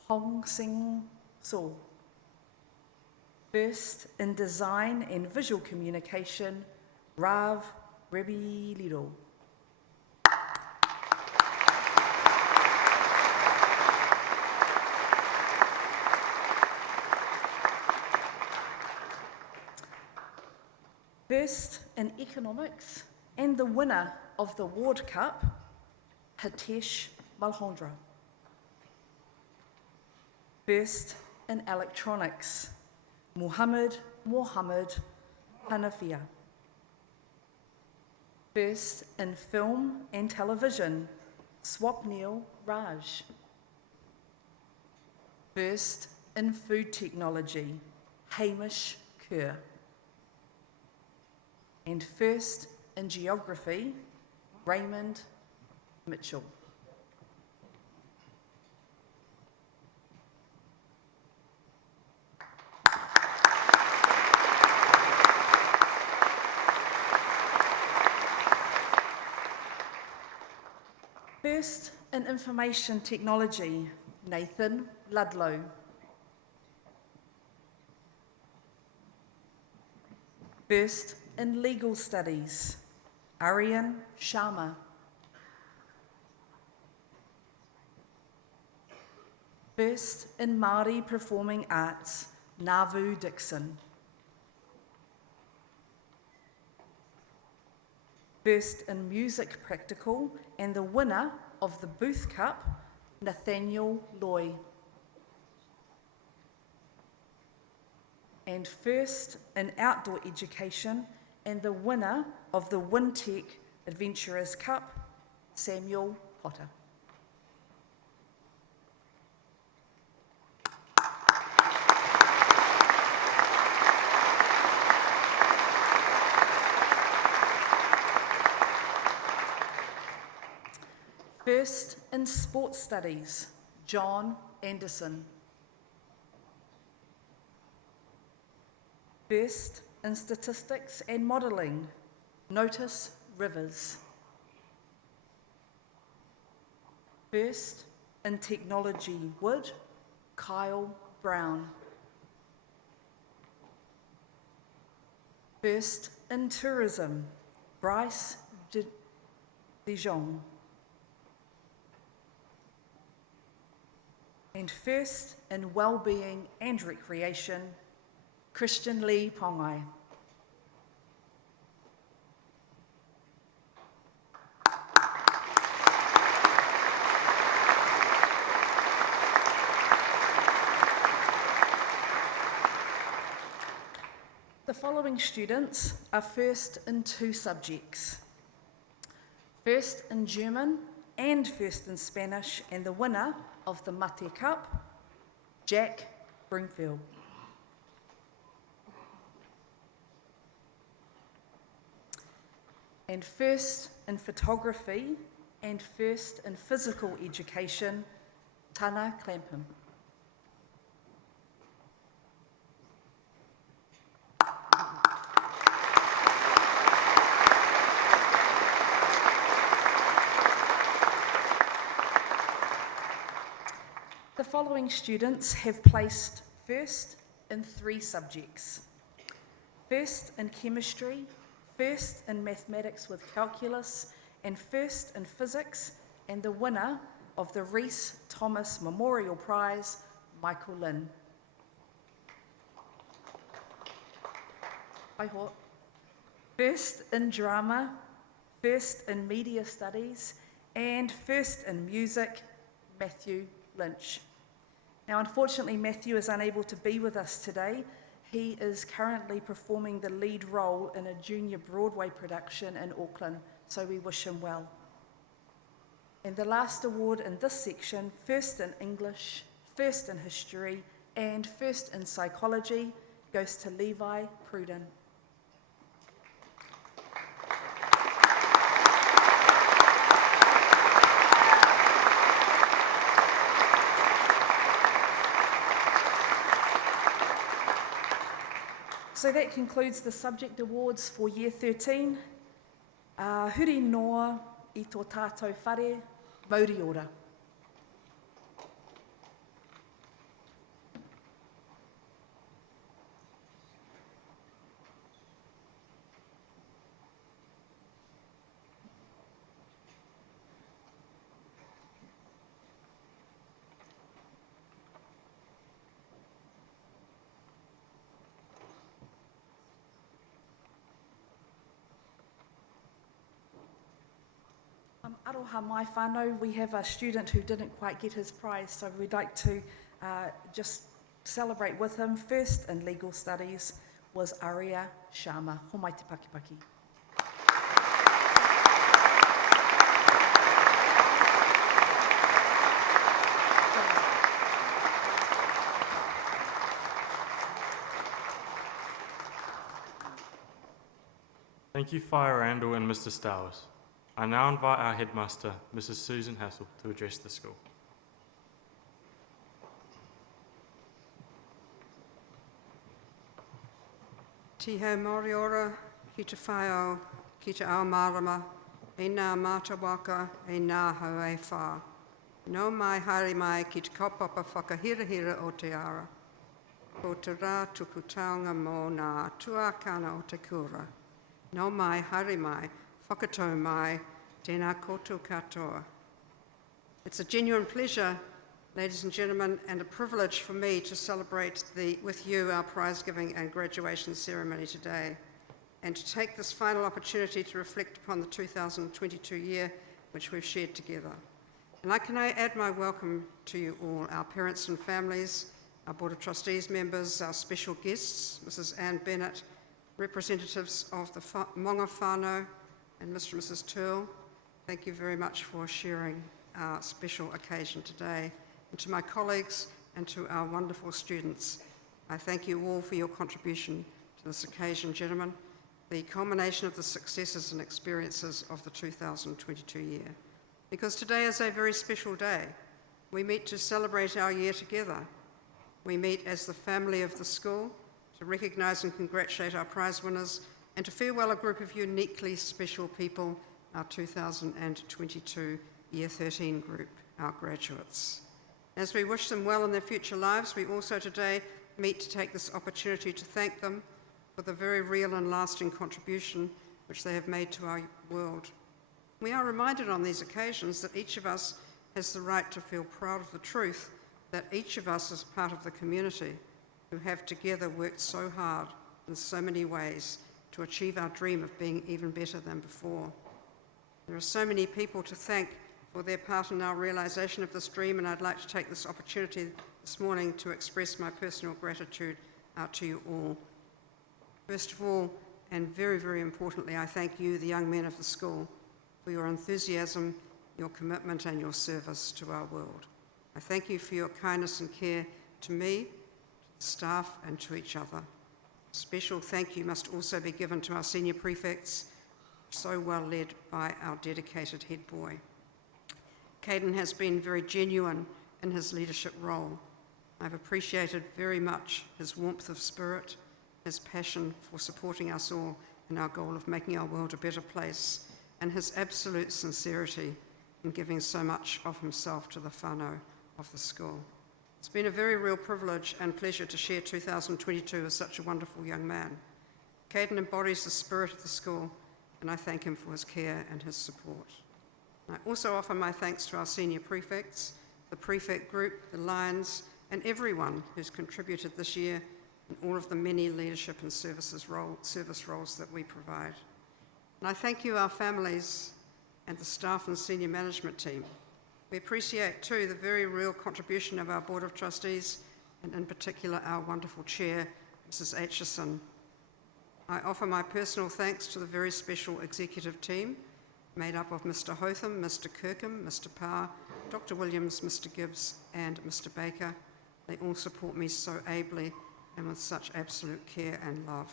Hong Sing So. First in design and visual communication, Rav Rebi Lido. First in economics and the winner of the Ward Cup, Hitesh Malhondra. First in electronics, Mohammed Hanafia. First in film and television, Swapnil Raj. First in food technology, Hamish Kerr. And first in geography, Raymond Mitchell. First in information technology, Nathan Ludlow. First in legal studies, Aryan Sharma. First in Māori performing arts, Navu Dixon. First in Music Practical, and the winner of the Booth Cup, Nathaniel Loy. And first in Outdoor Education, and the winner of the WinTech Adventurers Cup, Samuel Potter. First in Sports Studies, John Anderson. First in Statistics and Modelling, Notice Rivers. First in Technology Wood, Kyle Brown. First in Tourism, Bryce De Jong. And first in Wellbeing and Recreation, Christian Lee Pongai. The following students are first in 2 subjects. First in German and first in Spanish, and the winner of the Mate Cup, Jack Broomfield. And first in Photography and first in Physical Education, Tana Clampum. The following students have placed first in 3 subjects. First in Chemistry, first in Mathematics with Calculus, and first in Physics, and the winner of the Rhys Thomas Memorial Prize, Michael Lynn. First in Drama, first in Media Studies, and first in Music, Matthew Lynch. Now, unfortunately, Matthew is unable to be with us today. He is currently performing the lead role in a junior Broadway production in Auckland, so we wish him well. And the last award in this section, first in English, first in History, and first in Psychology, goes to Levi Pruden. So that concludes the subject awards for Year 13. Huri noa I tō tātou whare, mauri ora. Aroha mai whānau, we have a student who didn't quite get his prize, so we'd like to just celebrate with him. First in Legal Studies was Aria Sharma. Homai te pakipaki. Thank you, Fire Randall and Mr. Stowers. I now invite our headmaster, Mrs. Susan Hassel, to address the school. Tihau Māori ora, ki te whaiau, ki te ao marama, e nā mātawaka, e nā hau e whā. Nau mai haere mai ki te kaupapa whakahirahira o te ara. Ko te rā tuku taonga mō nā tuakana o te kura. Nau mai haere mai, whakatau mai, tēnā koutou katoa. It's a genuine pleasure, ladies and gentlemen, and a privilege for me to celebrate with you our prize giving and graduation ceremony today. and to take this final opportunity to reflect upon the 2022 year which we've shared together. And can I add my welcome to you all, our parents and families, our Board of Trustees members, our special guests, Mrs. Anne Bennett, representatives of the Monga whānau, and Mr. and Mrs. Turl. Thank you very much for sharing our special occasion today. And to my colleagues and to our wonderful students, I thank you all for your contribution to this occasion, gentlemen, the culmination of the successes and experiences of the 2022 year. Because today is a very special day. We meet to celebrate our year together. We meet as the family of the school to recognise and congratulate our prize winners and to farewell a group of uniquely special people, our 2022 Year 13 group, our graduates. As we wish them well in their future lives, we also today meet to take this opportunity to thank them for the very real and lasting contribution which they have made to our world. We are reminded on these occasions that each of us has the right to feel proud of the truth that each of us is part of the community who have together worked so hard in so many ways to achieve our dream of being even better than before. There are so many people to thank for their part in our realisation of this dream, and I'd like to take this opportunity this morning to express my personal gratitude out to you all. First of all, and very, very importantly, I thank you, the young men of the school, for your enthusiasm, your commitment and your service to our world. I thank you for your kindness and care to me, to the staff and to each other. A special thank you must also be given to our senior prefects, so well led by our dedicated head boy. Caden has been very genuine in his leadership role. I've appreciated very much his warmth of spirit, his passion for supporting us all in our goal of making our world a better place, and his absolute sincerity in giving so much of himself to the whānau of the school. It's been a very real privilege and pleasure to share 2022 with such a wonderful young man. Caden embodies the spirit of the school, and I thank him for his care and his support. I also offer my thanks to our senior prefects, the prefect group, the Lions, and everyone who's contributed this year in all of the many leadership and service roles that we provide. And I thank you, our families, and the staff and senior management team. We appreciate too the very real contribution of our Board of Trustees, and in particular our wonderful chair, Mrs. Aitchison. I offer my personal thanks to the very special executive team, made up of Mr. Hotham, Mr. Kirkham, Mr. Parr, Dr. Williams, Mr. Gibbs, and Mr. Baker. They all support me so ably and with such absolute care and love.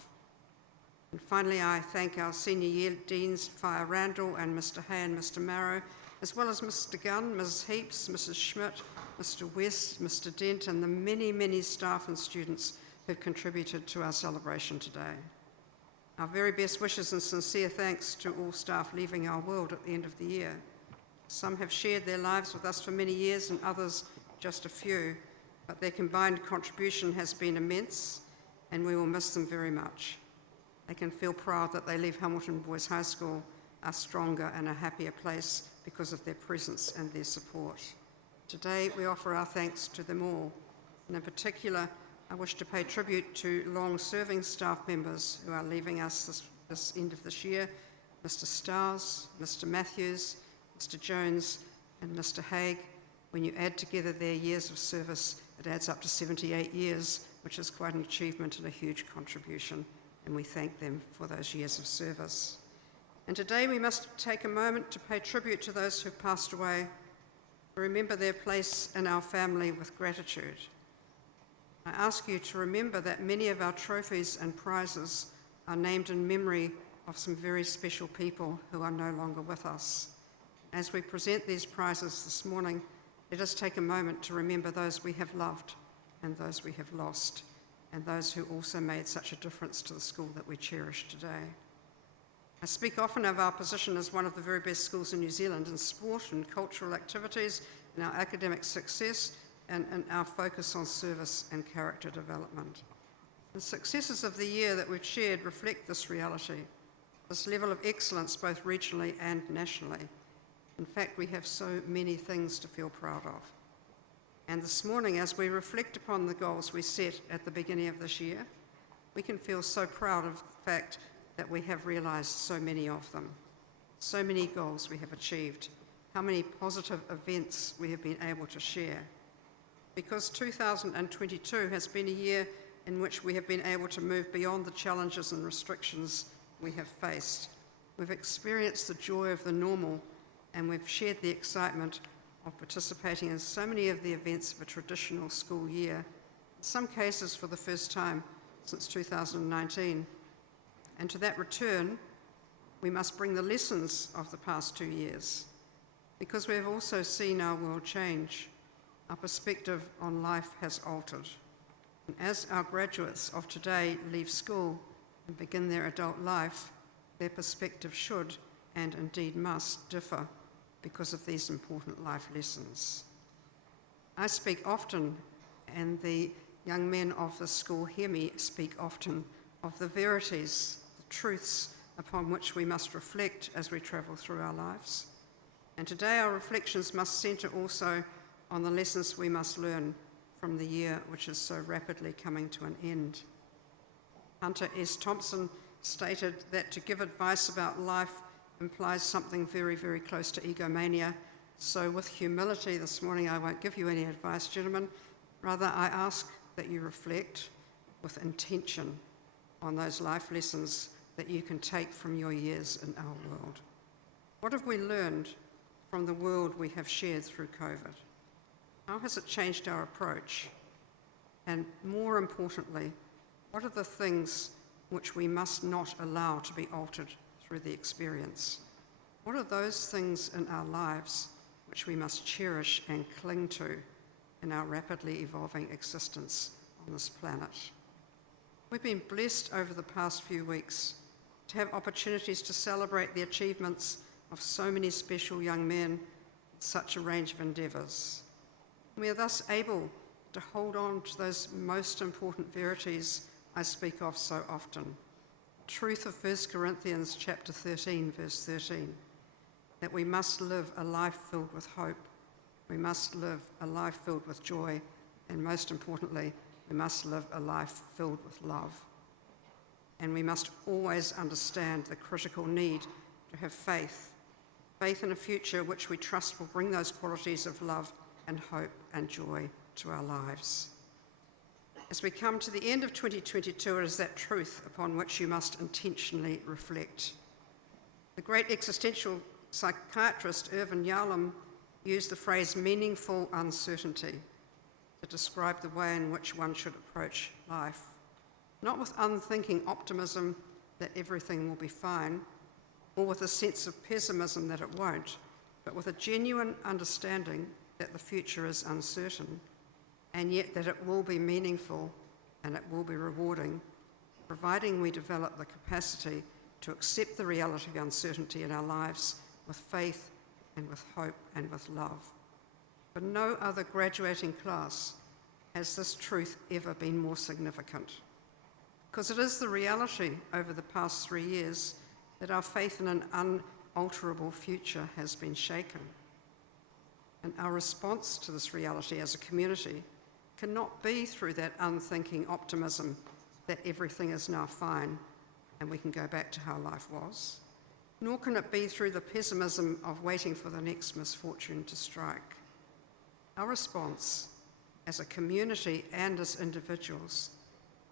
And finally, I thank our senior year deans, Fire Randall and Mr. Hay and Mr. Marrow, as well as Mr. Gunn, Mrs. Heaps, Mrs. Schmidt, Mr. West, Mr. Dent, and the many, many staff and students who've contributed to our celebration today. Our very best wishes and sincere thanks to all staff leaving our world at the end of the year. Some have shared their lives with us for many years and others just a few, but their combined contribution has been immense and we will miss them very much. They can feel proud that they leave Hamilton Boys High School a stronger and a happier place because of their presence and their support. Today we offer our thanks to them all, and in particular I wish to pay tribute to long-serving staff members who are leaving us this end of this year, Mr. Stars, Mr. Matthews, Mr. Jones and Mr. Haig. When you add together their years of service, it adds up to 78 years, which is quite an achievement and a huge contribution, and we thank them for those years of service. And today we must take a moment to pay tribute to those who have passed away, to remember their place in our family with gratitude. I ask you to remember that many of our trophies and prizes are named in memory of some very special people who are no longer with us. As we present these prizes this morning, let us take a moment to remember those we have loved and those we have lost, and those who also made such a difference to the school that we cherish today. I speak often of our position as one of the very best schools in New Zealand in sport and cultural activities, in our academic success, and our focus on service and character development. The successes of the year that we've shared reflect this reality, this level of excellence both regionally and nationally. In fact, we have so many things to feel proud of. And this morning, as we reflect upon the goals we set at the beginning of this year, we can feel so proud of the fact that we have realised so many of them, so many goals we have achieved, how many positive events we have been able to share. Because 2022 has been a year in which we have been able to move beyond the challenges and restrictions we have faced. We've experienced the joy of the normal, and we've shared the excitement of participating in so many of the events of a traditional school year, in some cases for the first time since 2019. And to that return, we must bring the lessons of the past 2 years, because we have also seen our world change. Our perspective on life has altered. And as our graduates of today leave school and begin their adult life, their perspective should, and indeed must, differ because of these important life lessons. I speak often, and the young men of the school hear me speak often, of the verities, the truths upon which we must reflect as we travel through our lives. And today our reflections must centre also on the lessons we must learn from the year which is so rapidly coming to an end. Hunter S. Thompson stated that to give advice about life implies something very, very close to egomania. So with humility this morning, I won't give you any advice, gentlemen. Rather, I ask that you reflect with intention on those life lessons that you can take from your years in our world. What have we learned from the world we have shared through COVID? How has it changed our approach? And more importantly, what are the things which we must not allow to be altered through the experience? What are those things in our lives which we must cherish and cling to in our rapidly evolving existence on this planet? We've been blessed over the past few weeks to have opportunities to celebrate the achievements of so many special young men in such a range of endeavours. We are thus able to hold on to those most important verities I speak of so often. Truth of 1 Corinthians chapter 13, verse 13, that we must live a life filled with hope, we must live a life filled with joy, and most importantly, we must live a life filled with love. And we must always understand the critical need to have faith in a future which we trust will bring those qualities of love and hope and joy to our lives. As we come to the end of 2022, it is that truth upon which you must intentionally reflect. The great existential psychiatrist Irvin Yalom used the phrase meaningful uncertainty to describe the way in which one should approach life. Not with unthinking optimism that everything will be fine, or with a sense of pessimism that it won't, but with a genuine understanding that the future is uncertain, and yet that it will be meaningful and it will be rewarding, providing we develop the capacity to accept the reality of uncertainty in our lives with faith and with hope and with love. For no other graduating class has this truth ever been more significant, because it is the reality over the past 3 years that our faith in an unalterable future has been shaken. And our response to this reality as a community cannot be through that unthinking optimism that everything is now fine and we can go back to how life was, nor can it be through the pessimism of waiting for the next misfortune to strike. Our response as a community and as individuals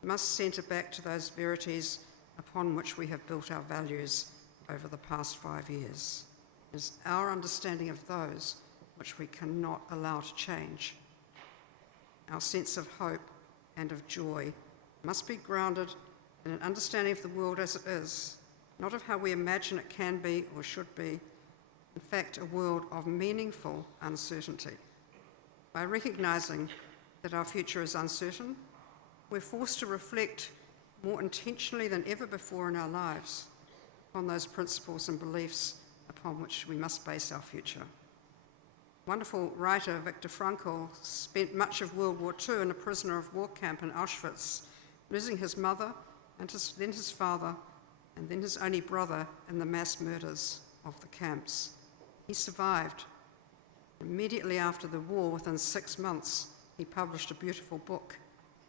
must centre back to those verities upon which we have built our values over the past 5 years. It is our understanding of those which we cannot allow to change. Our sense of hope and of joy must be grounded in an understanding of the world as it is, not of how we imagine it can be or should be, in fact, a world of meaningful uncertainty. By recognising that our future is uncertain, we're forced to reflect more intentionally than ever before in our lives on those principles and beliefs upon which we must base our future. Wonderful writer Viktor Frankl spent much of World War II in a prisoner of war camp in Auschwitz, losing his mother and then his father and then his only brother in the mass murders of the camps. He survived. Immediately after the war, within 6 months, he published a beautiful book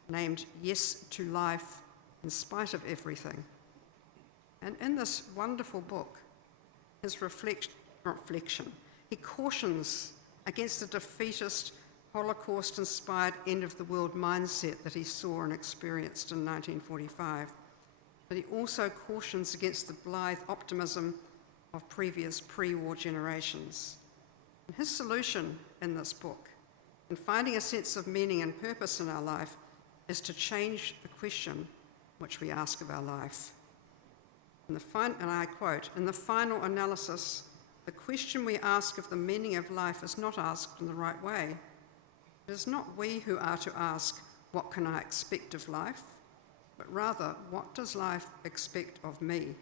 named Yes to Life in Spite of Everything. And in this wonderful book, his reflection, he cautions against the defeatist, Holocaust-inspired end-of-the-world mindset that he saw and experienced in 1945. But he also cautions against the blithe optimism of previous pre-war generations. And his solution in this book, in finding a sense of meaning and purpose in our life, is to change the question which we ask of our life. And I quote, "In the final analysis, the question we ask of the meaning of life is not asked in the right way. It is not we who are to ask, what can I expect of life? But rather, what does life expect of me?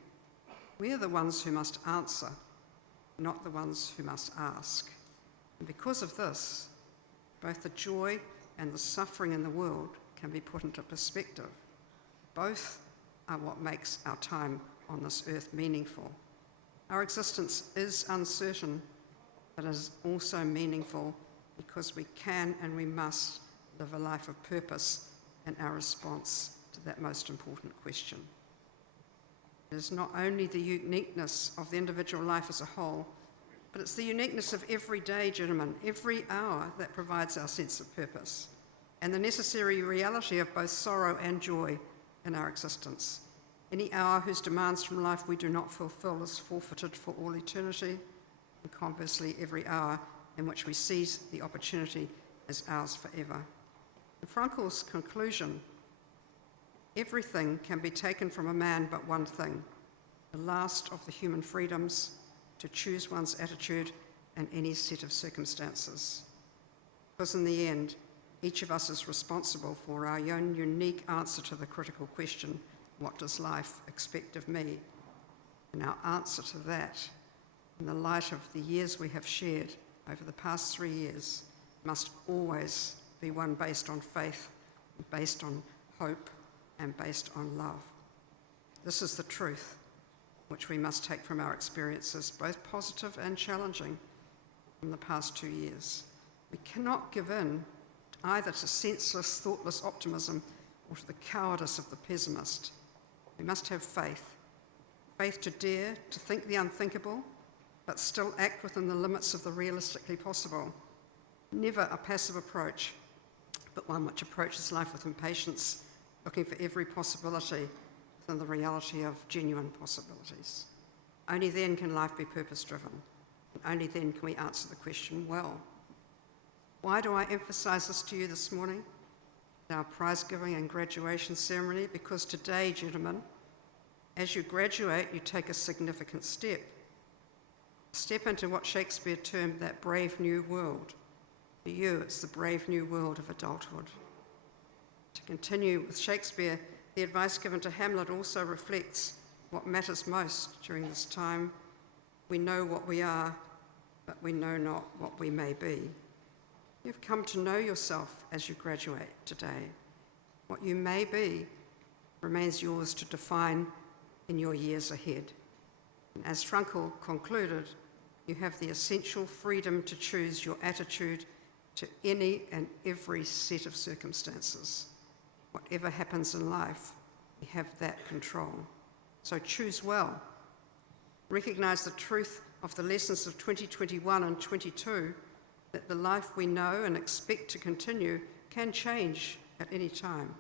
We are the ones who must answer, not the ones who must ask. And because of this, both the joy and the suffering in the world can be put into perspective. Both are what makes our time on this earth meaningful. Our existence is uncertain, but is also meaningful because we can and we must live a life of purpose in our response to that most important question. It is not only the uniqueness of the individual life as a whole, but it's the uniqueness of every day, gentlemen, every hour that provides our sense of purpose, and the necessary reality of both sorrow and joy in our existence. Any hour whose demands from life we do not fulfill is forfeited for all eternity, and conversely, every hour in which we seize the opportunity is ours forever. In Frankel's conclusion, everything can be taken from a man but one thing, the last of the human freedoms, to choose one's attitude in any set of circumstances. Because in the end, each of us is responsible for our own unique answer to the critical question, what does life expect of me? And our answer to that, in the light of the years we have shared over the past 3 years, must always be one based on faith, based on hope, and based on love. This is the truth which we must take from our experiences, both positive and challenging, from the past 2 years. We cannot give in either to senseless, thoughtless optimism or to the cowardice of the pessimist. We must have faith. Faith to dare to think the unthinkable, but still act within the limits of the realistically possible. Never a passive approach, but one which approaches life with impatience, looking for every possibility within the reality of genuine possibilities. Only then can life be purpose-driven, and only then can we answer the question well. Why do I emphasize this to you this morning? Our prize-giving and graduation ceremony, because today, gentlemen, as you graduate, you take a significant step into what Shakespeare termed that brave new world. For you, it's the brave new world of adulthood. To continue with Shakespeare, the advice given to Hamlet also reflects what matters most during this time. We know what we are, but we know not what we may be. You've come to know yourself as you graduate today. What you may be remains yours to define in your years ahead. And as Frankel concluded, you have the essential freedom to choose your attitude to any and every set of circumstances. Whatever happens in life, we have that control. So choose well. Recognize the truth of the lessons of 2021 and 22, that the life we know and expect to continue can change at any time,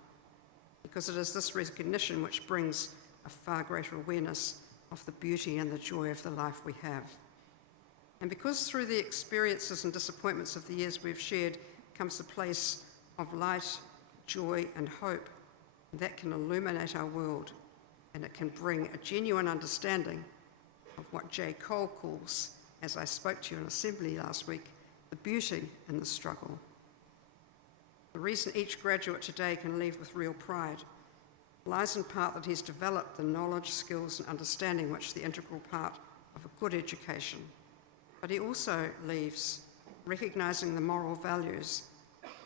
because it is this recognition which brings a far greater awareness of the beauty and the joy of the life we have. And because through the experiences and disappointments of the years we've shared comes a place of light, joy, and hope, that can illuminate our world, and it can bring a genuine understanding of what J. Cole calls, as I spoke to you in Assembly last week, the beauty in the struggle. The reason each graduate today can leave with real pride lies in part that he's developed the knowledge, skills, and understanding which are the integral part of a good education. But he also leaves recognizing the moral values,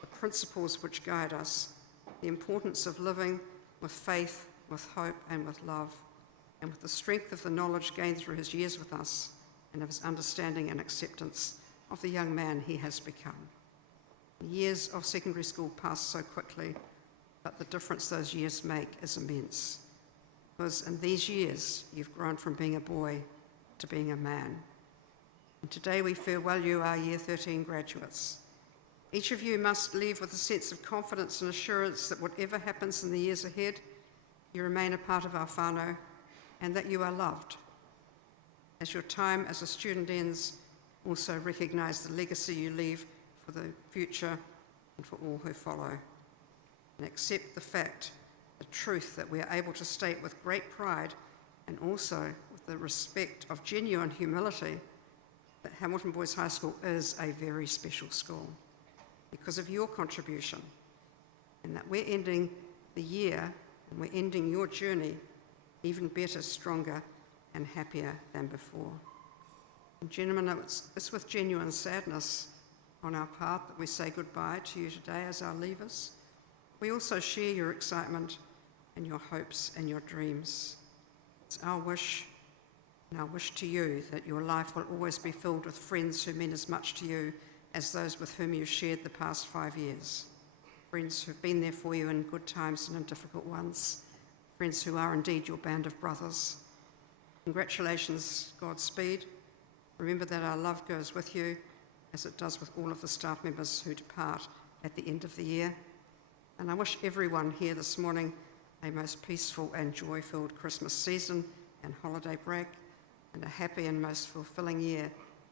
the principles which guide us, the importance of living with faith, with hope, and with love, and with the strength of the knowledge gained through his years with us and of his understanding and acceptance of the young man he has become. Years of secondary school pass so quickly, but the difference those years make is immense. because in these years you've grown from being a boy to being a man. And today we farewell you, our Year 13 graduates. Each of you must leave with a sense of confidence and assurance that whatever happens in the years ahead, you remain a part of our whānau and that you are loved. As your time as a student ends, also recognise the legacy you leave for the future and for all who follow. And accept the fact, the truth that we are able to state with great pride and also with the respect of genuine humility that Hamilton Boys High School is a very special school because of your contribution, and that we're ending the year and we're ending your journey even better, stronger and happier than before. And gentlemen, it's with genuine sadness on our part that we say goodbye to you today as our leavers. We also share your excitement and your hopes and your dreams. It's our wish and our wish to you that your life will always be filled with friends who mean as much to you as those with whom you've shared the past 5 years. Friends who've been there for you in good times and in difficult ones. Friends who are indeed your band of brothers. Congratulations, Godspeed. Remember that our love goes with you, as it does with all of the staff members who depart at the end of the year. And I wish everyone here this morning a most peaceful and joy-filled Christmas season and holiday break, and a happy and most fulfilling year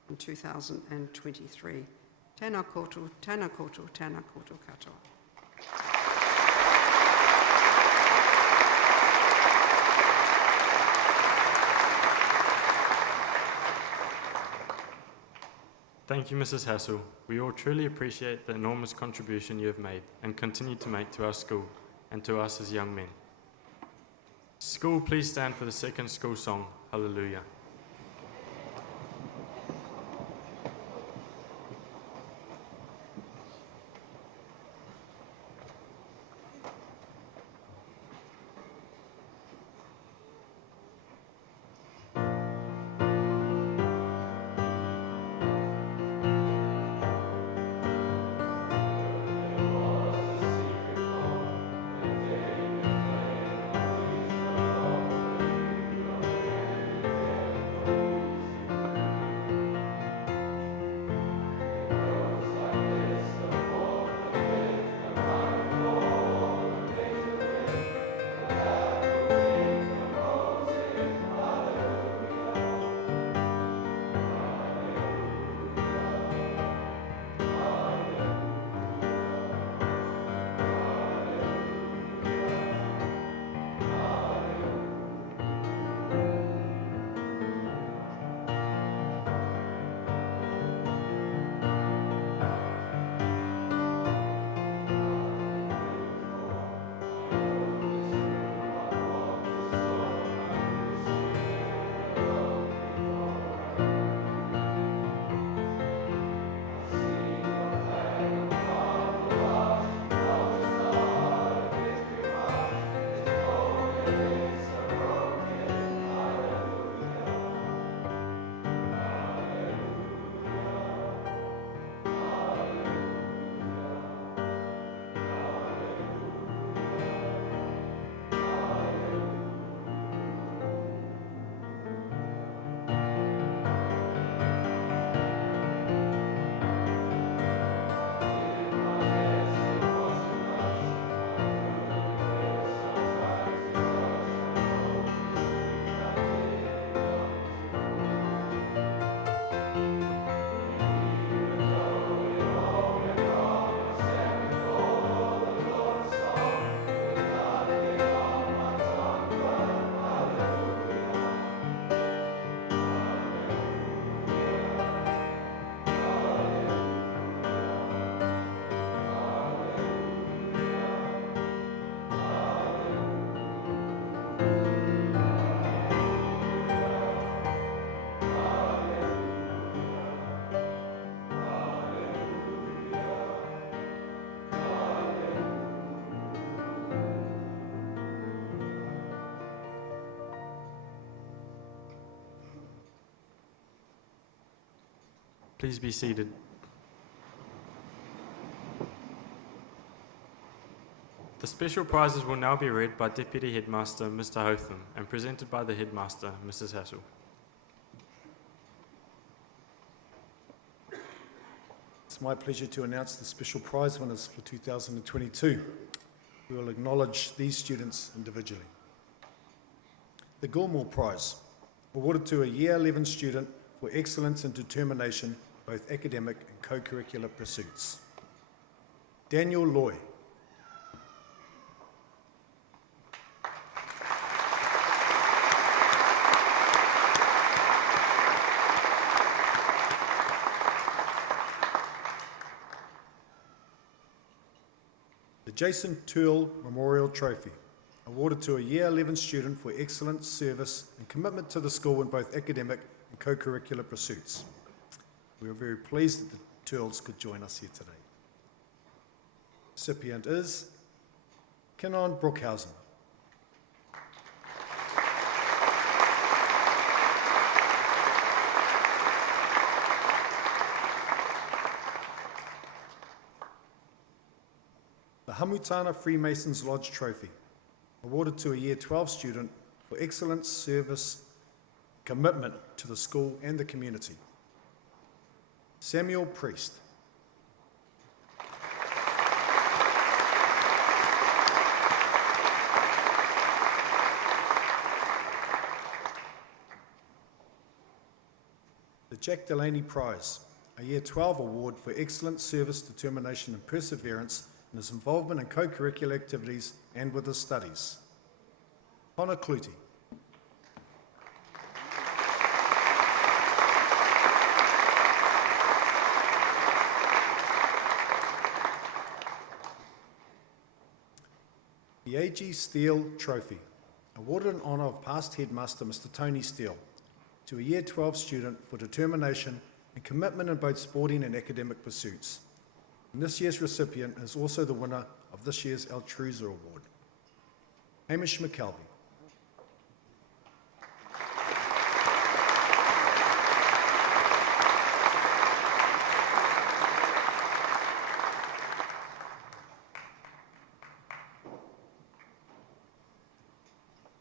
in 2023. Tēnā koutou, tēnā koutou, tēnā koutou katoa. Thank you, Mrs. Hassel. We all truly appreciate the enormous contribution you have made and continue to make to our school and to us as young men. School, please stand for the second school song, Hallelujah. Please be seated. The special prizes will now be read by Deputy Headmaster Mr. Hotham and presented by the Headmaster, Mrs. Hassel. It's my pleasure to announce the special prize winners for 2022. We will acknowledge these students individually. The Gilmore Prize, awarded to a Year 11 student for excellence and determination, both academic and co-curricular pursuits. Daniel Loy. The Jason Turl Memorial Trophy, awarded to a Year 11 student for excellence, service and commitment to the school in both academic and co-curricular pursuits. We are very pleased that the Turls could join us here today. Recipient is Kenon Brookhausen. The Hamutana Freemasons Lodge Trophy, awarded to a Year 12 student for excellence, service, commitment to the school and the community. Samuel Priest. The Jack Delaney Prize, a Year 12 award for excellent service, determination and perseverance in his involvement in co-curricular activities and with his studies. Connor Clutie. The A.G. Steele Trophy, awarded in honour of past headmaster Mr. Tony Steele, to a Year 12 student for determination and commitment in both sporting and academic pursuits. And this year's recipient is also the winner of this year's Altruiser Award. Hamish McKelvey.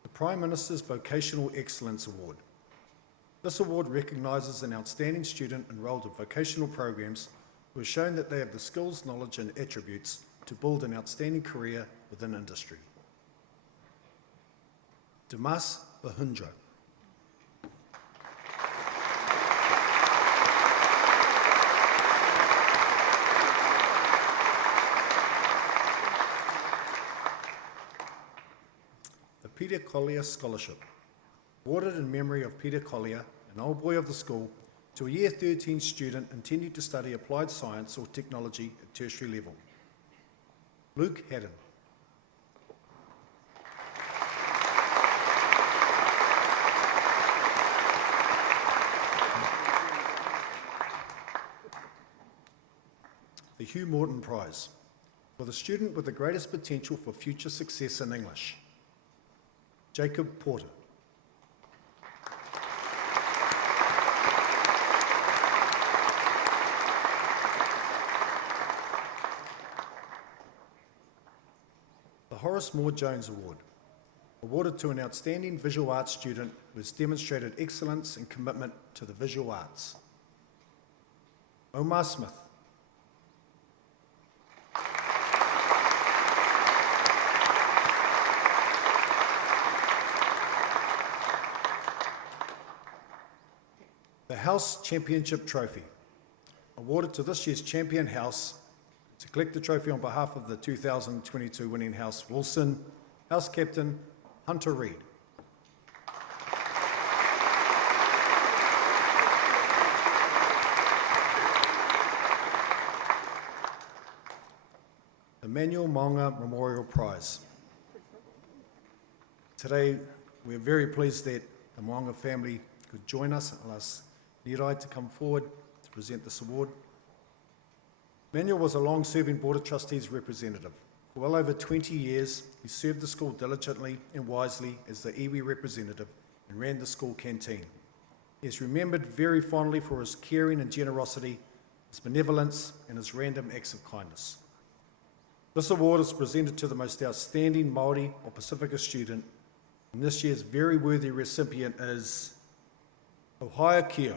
The Prime Minister's Vocational Excellence Award. This award recognises an outstanding student enrolled in vocational programs who has shown that they have the skills, knowledge and attributes to build an outstanding career within industry. Damas Bahundra. The Peter Collier Scholarship, awarded in memory of Peter Collier, an old boy of the school, to a Year 13 student intending to study applied science or technology at tertiary level. Luke Haddon. The Hugh Morton Prize, for the student with the greatest potential for future success in English. Jacob Porter. The Horace Moore Jones Award, awarded to an outstanding visual arts student who has demonstrated excellence and commitment to the visual arts. Omar Smith. The House Championship Trophy, awarded to this year's champion house. To collect the trophy on behalf of the 2022 winning house, Wilson, House Captain Hunter Reid. The Manuel Maunga Memorial Prize. Today, we're very pleased that the Maunga family could join us and ask Nirai to come forward to present this award. Manuel was a long-serving Board of Trustees representative. For well over 20 years, he served the school diligently and wisely as the iwi representative and ran the school canteen. He is remembered very fondly for his caring and generosity, his benevolence, and his random acts of kindness. This award is presented to the most outstanding Māori or Pacifica student, and this year's very worthy recipient is Ohio Kio.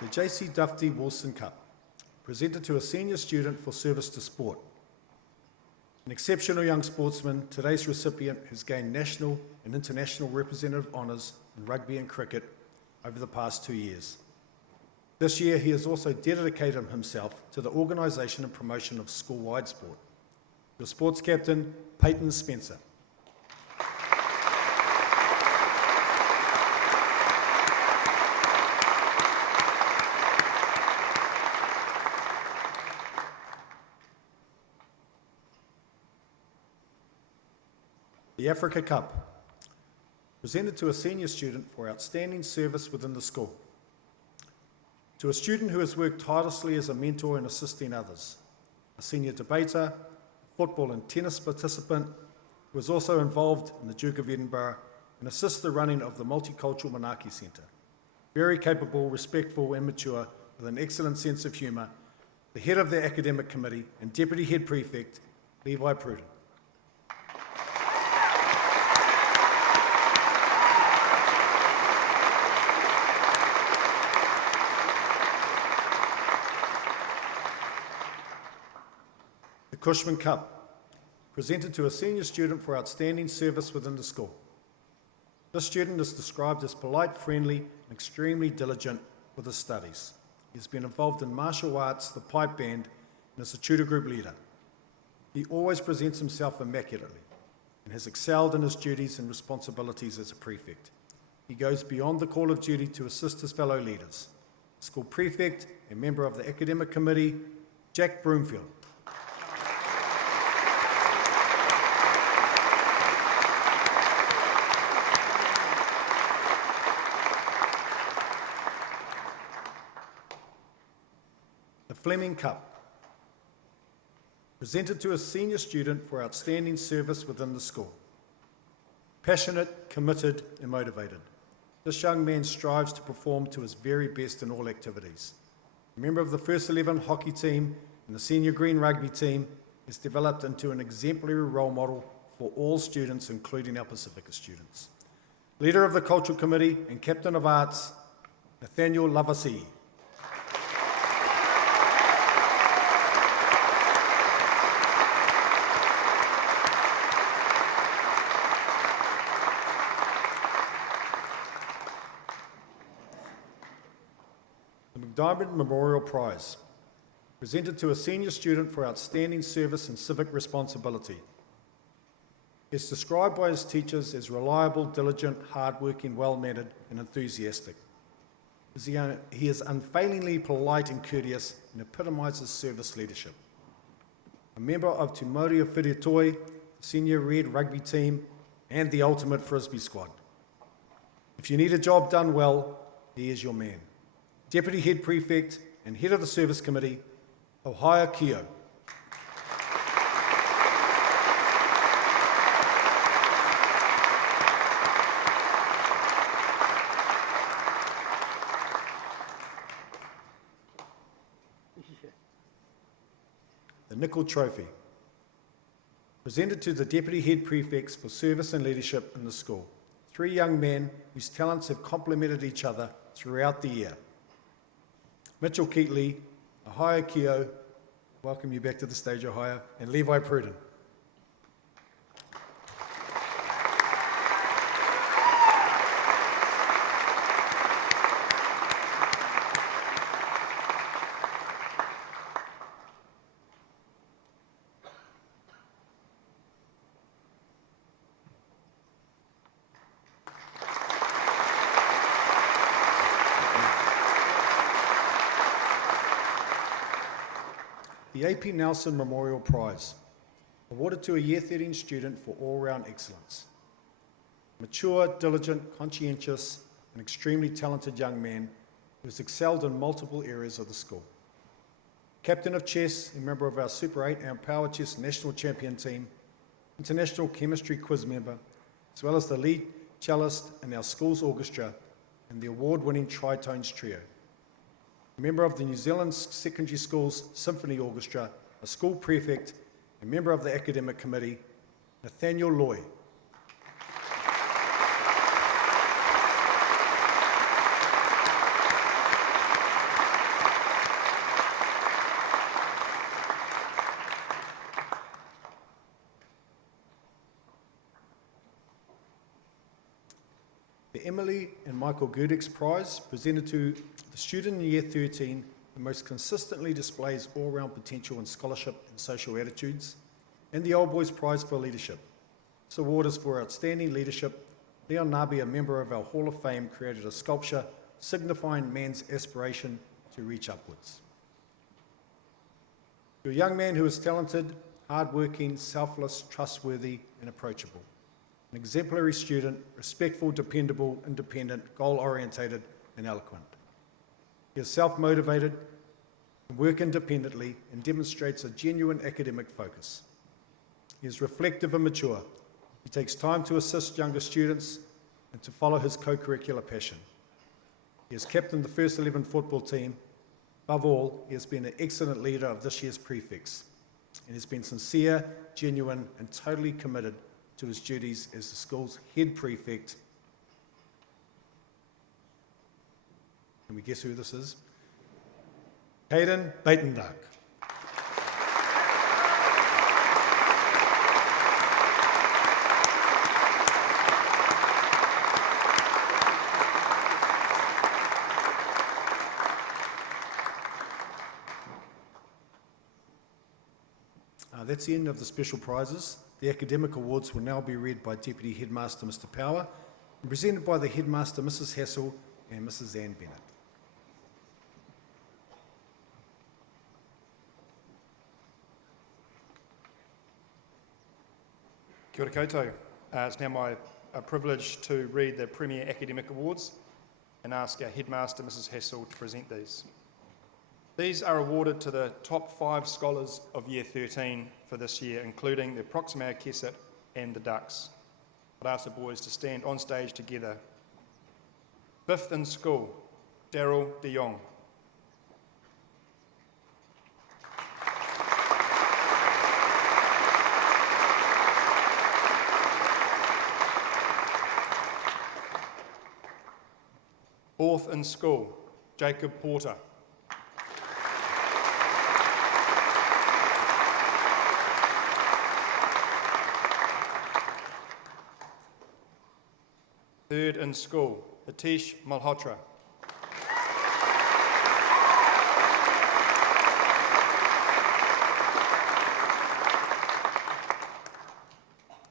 The J.C. Duffy Wilson Cup, presented to a senior student for service to sport. An exceptional young sportsman, today's recipient has gained national and international representative honours in rugby and cricket over the past 2 years. This year, he has also dedicated himself to the organisation and promotion of school-wide sport. Your sports captain, Peyton Spencer. The Africa Cup, presented to a senior student for outstanding service within the school. To a student who has worked tirelessly as a mentor in assisting others, a senior debater, football and tennis participant, who was also involved in the Duke of Edinburgh and assists the running of the Multicultural Manaaki Centre. Very capable, respectful and mature, with an excellent sense of humour, the head of the academic committee and deputy head prefect, Levi Pruden. The Cushman Cup, presented to a senior student for outstanding service within the school. This student is described as polite, friendly, and extremely diligent with his studies. He has been involved in martial arts, the pipe band, and is a tutor group leader. He always presents himself immaculately and has excelled in his duties and responsibilities as a prefect. He goes beyond the call of duty to assist his fellow leaders. School prefect and member of the academic committee, Jack Broomfield. The Fleming Cup, presented to a senior student for outstanding service within the school. Passionate, committed and motivated, this young man strives to perform to his very best in all activities. A member of the First 11 hockey team and the senior green rugby team, is developed into an exemplary role model for all students, including our Pacifica students. Leader of the Cultural Committee and Captain of Arts, Nathaniel Lavasi. Diamond Memorial Prize, presented to a senior student for outstanding service and civic responsibility. He is described by his teachers as reliable, diligent, hardworking, well-mannered and enthusiastic. He is unfailingly polite and courteous and epitomises service leadership. A member of Te Māori o Whiriatoi, the senior red rugby team and the ultimate frisbee squad. If you need a job done well, he is your man. Deputy Head Prefect and Head of the Service Committee, Ohio Kio. The Nickel Trophy, presented to the Deputy Head Prefects for service and leadership in the school. 3 young men whose talents have complemented each other throughout the year. Mitchell Keatley, Ohio Kio, welcome you back to the stage, Ohio, and Levi Pruden. The AP Nelson Memorial Prize, awarded to a Year 13 student for all-round excellence. Mature, diligent, conscientious, and extremely talented young man who has excelled in multiple areas of the school. Captain of chess, a member of our Super 8 and Power Chess national champion team, international chemistry quiz member, as well as the lead cellist in our school's orchestra and the award-winning Tritones Trio. A member of the New Zealand Secondary Schools Symphony Orchestra, a school prefect, a member of the academic committee, Nathaniel Loy. The Emily and Michael Gerdix Prize, presented to the student in Year 13 who most consistently displays all-round potential in scholarship and social attitudes, and the Old Boys Prize for Leadership. This award is for outstanding leadership. Leon Nabi, a member of our Hall of Fame, created a sculpture signifying man's aspiration to reach upwards. You're a young man who is talented, hard-working, selfless, trustworthy, and approachable. An exemplary student, respectful, dependable, independent, goal-orientated, and eloquent. He is self-motivated, works independently, and demonstrates a genuine academic focus. He is reflective and mature. He takes time to assist younger students and to follow his co-curricular passion. He has captained the First 11 football team. Above all, he has been an excellent leader of this year's prefects and has been sincere, genuine, and totally committed to his duties as the school's head prefect. Can we guess who this is? Hayden Batendark. That's the end of the special prizes. The academic awards will now be read by Deputy Headmaster Mr Power and presented by the Headmaster Mrs Hassel and Mrs Ann Bennett. Kia ora koutou. It's now my privilege to read the Premier Academic Awards and ask our Headmaster Mrs Hassel to present these. These are awarded to the top 5 scholars of Year 13 for this year, including the Proximate Kesset and the Ducks. I'd ask the boys to stand on stage together. 5th in school, Daryl de Jong. Fourth in school, Jacob Porter. Third in school, Hitesh Malhotra.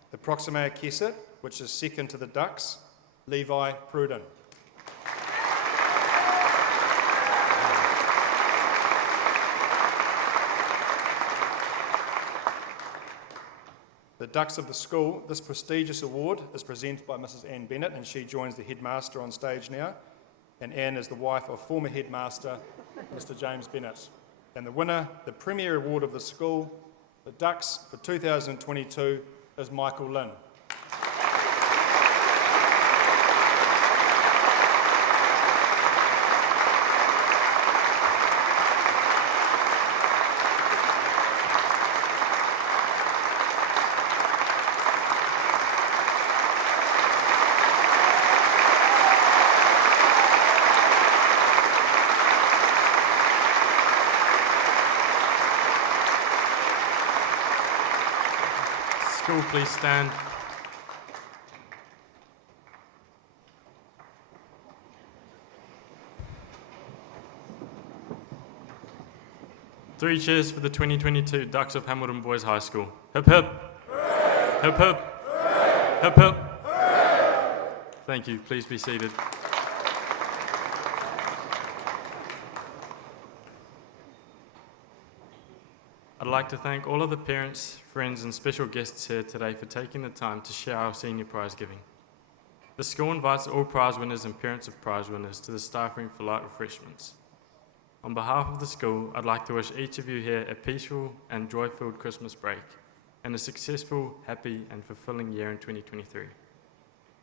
The Proximate Kesset, which is second to the Ducks, Levi Pruden. The Ducks of the school, this prestigious award is presented by Mrs Ann Bennett, and she joins the headmaster on stage now. And Ann is the wife of former headmaster, Mr James Bennett. And the winner, the premier award of the school, the Ducks for 2022, is Michael Lynn. School, please stand. Three cheers for the 2022 Ducks of Hamilton Boys High School. Hip hip. Hooray! Hip hip. Hooray! Hip hip. Hooray! Thank you. Please be seated. I'd like to thank all of the parents, friends and special guests here today for taking the time to share our senior prize giving. The school invites all prize winners and parents of prize winners to the staff room for light refreshments. On behalf of the school, I'd like to wish each of you here a peaceful and joy-filled Christmas break and a successful, happy and fulfilling year in 2023.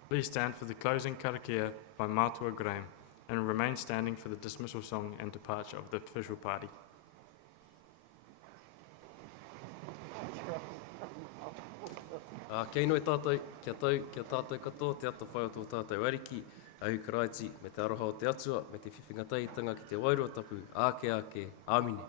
Please stand for the closing karakia by Mātua Graham and remain standing for the dismissal song and departure of the official party. Kei noi tātou, kia tātou katoa, te ato whai o tō tātou ariki, ahu karaiti, me te aroha o te atua, me te whiwhingatahitanga ki te wairua tapu, āke, āmine.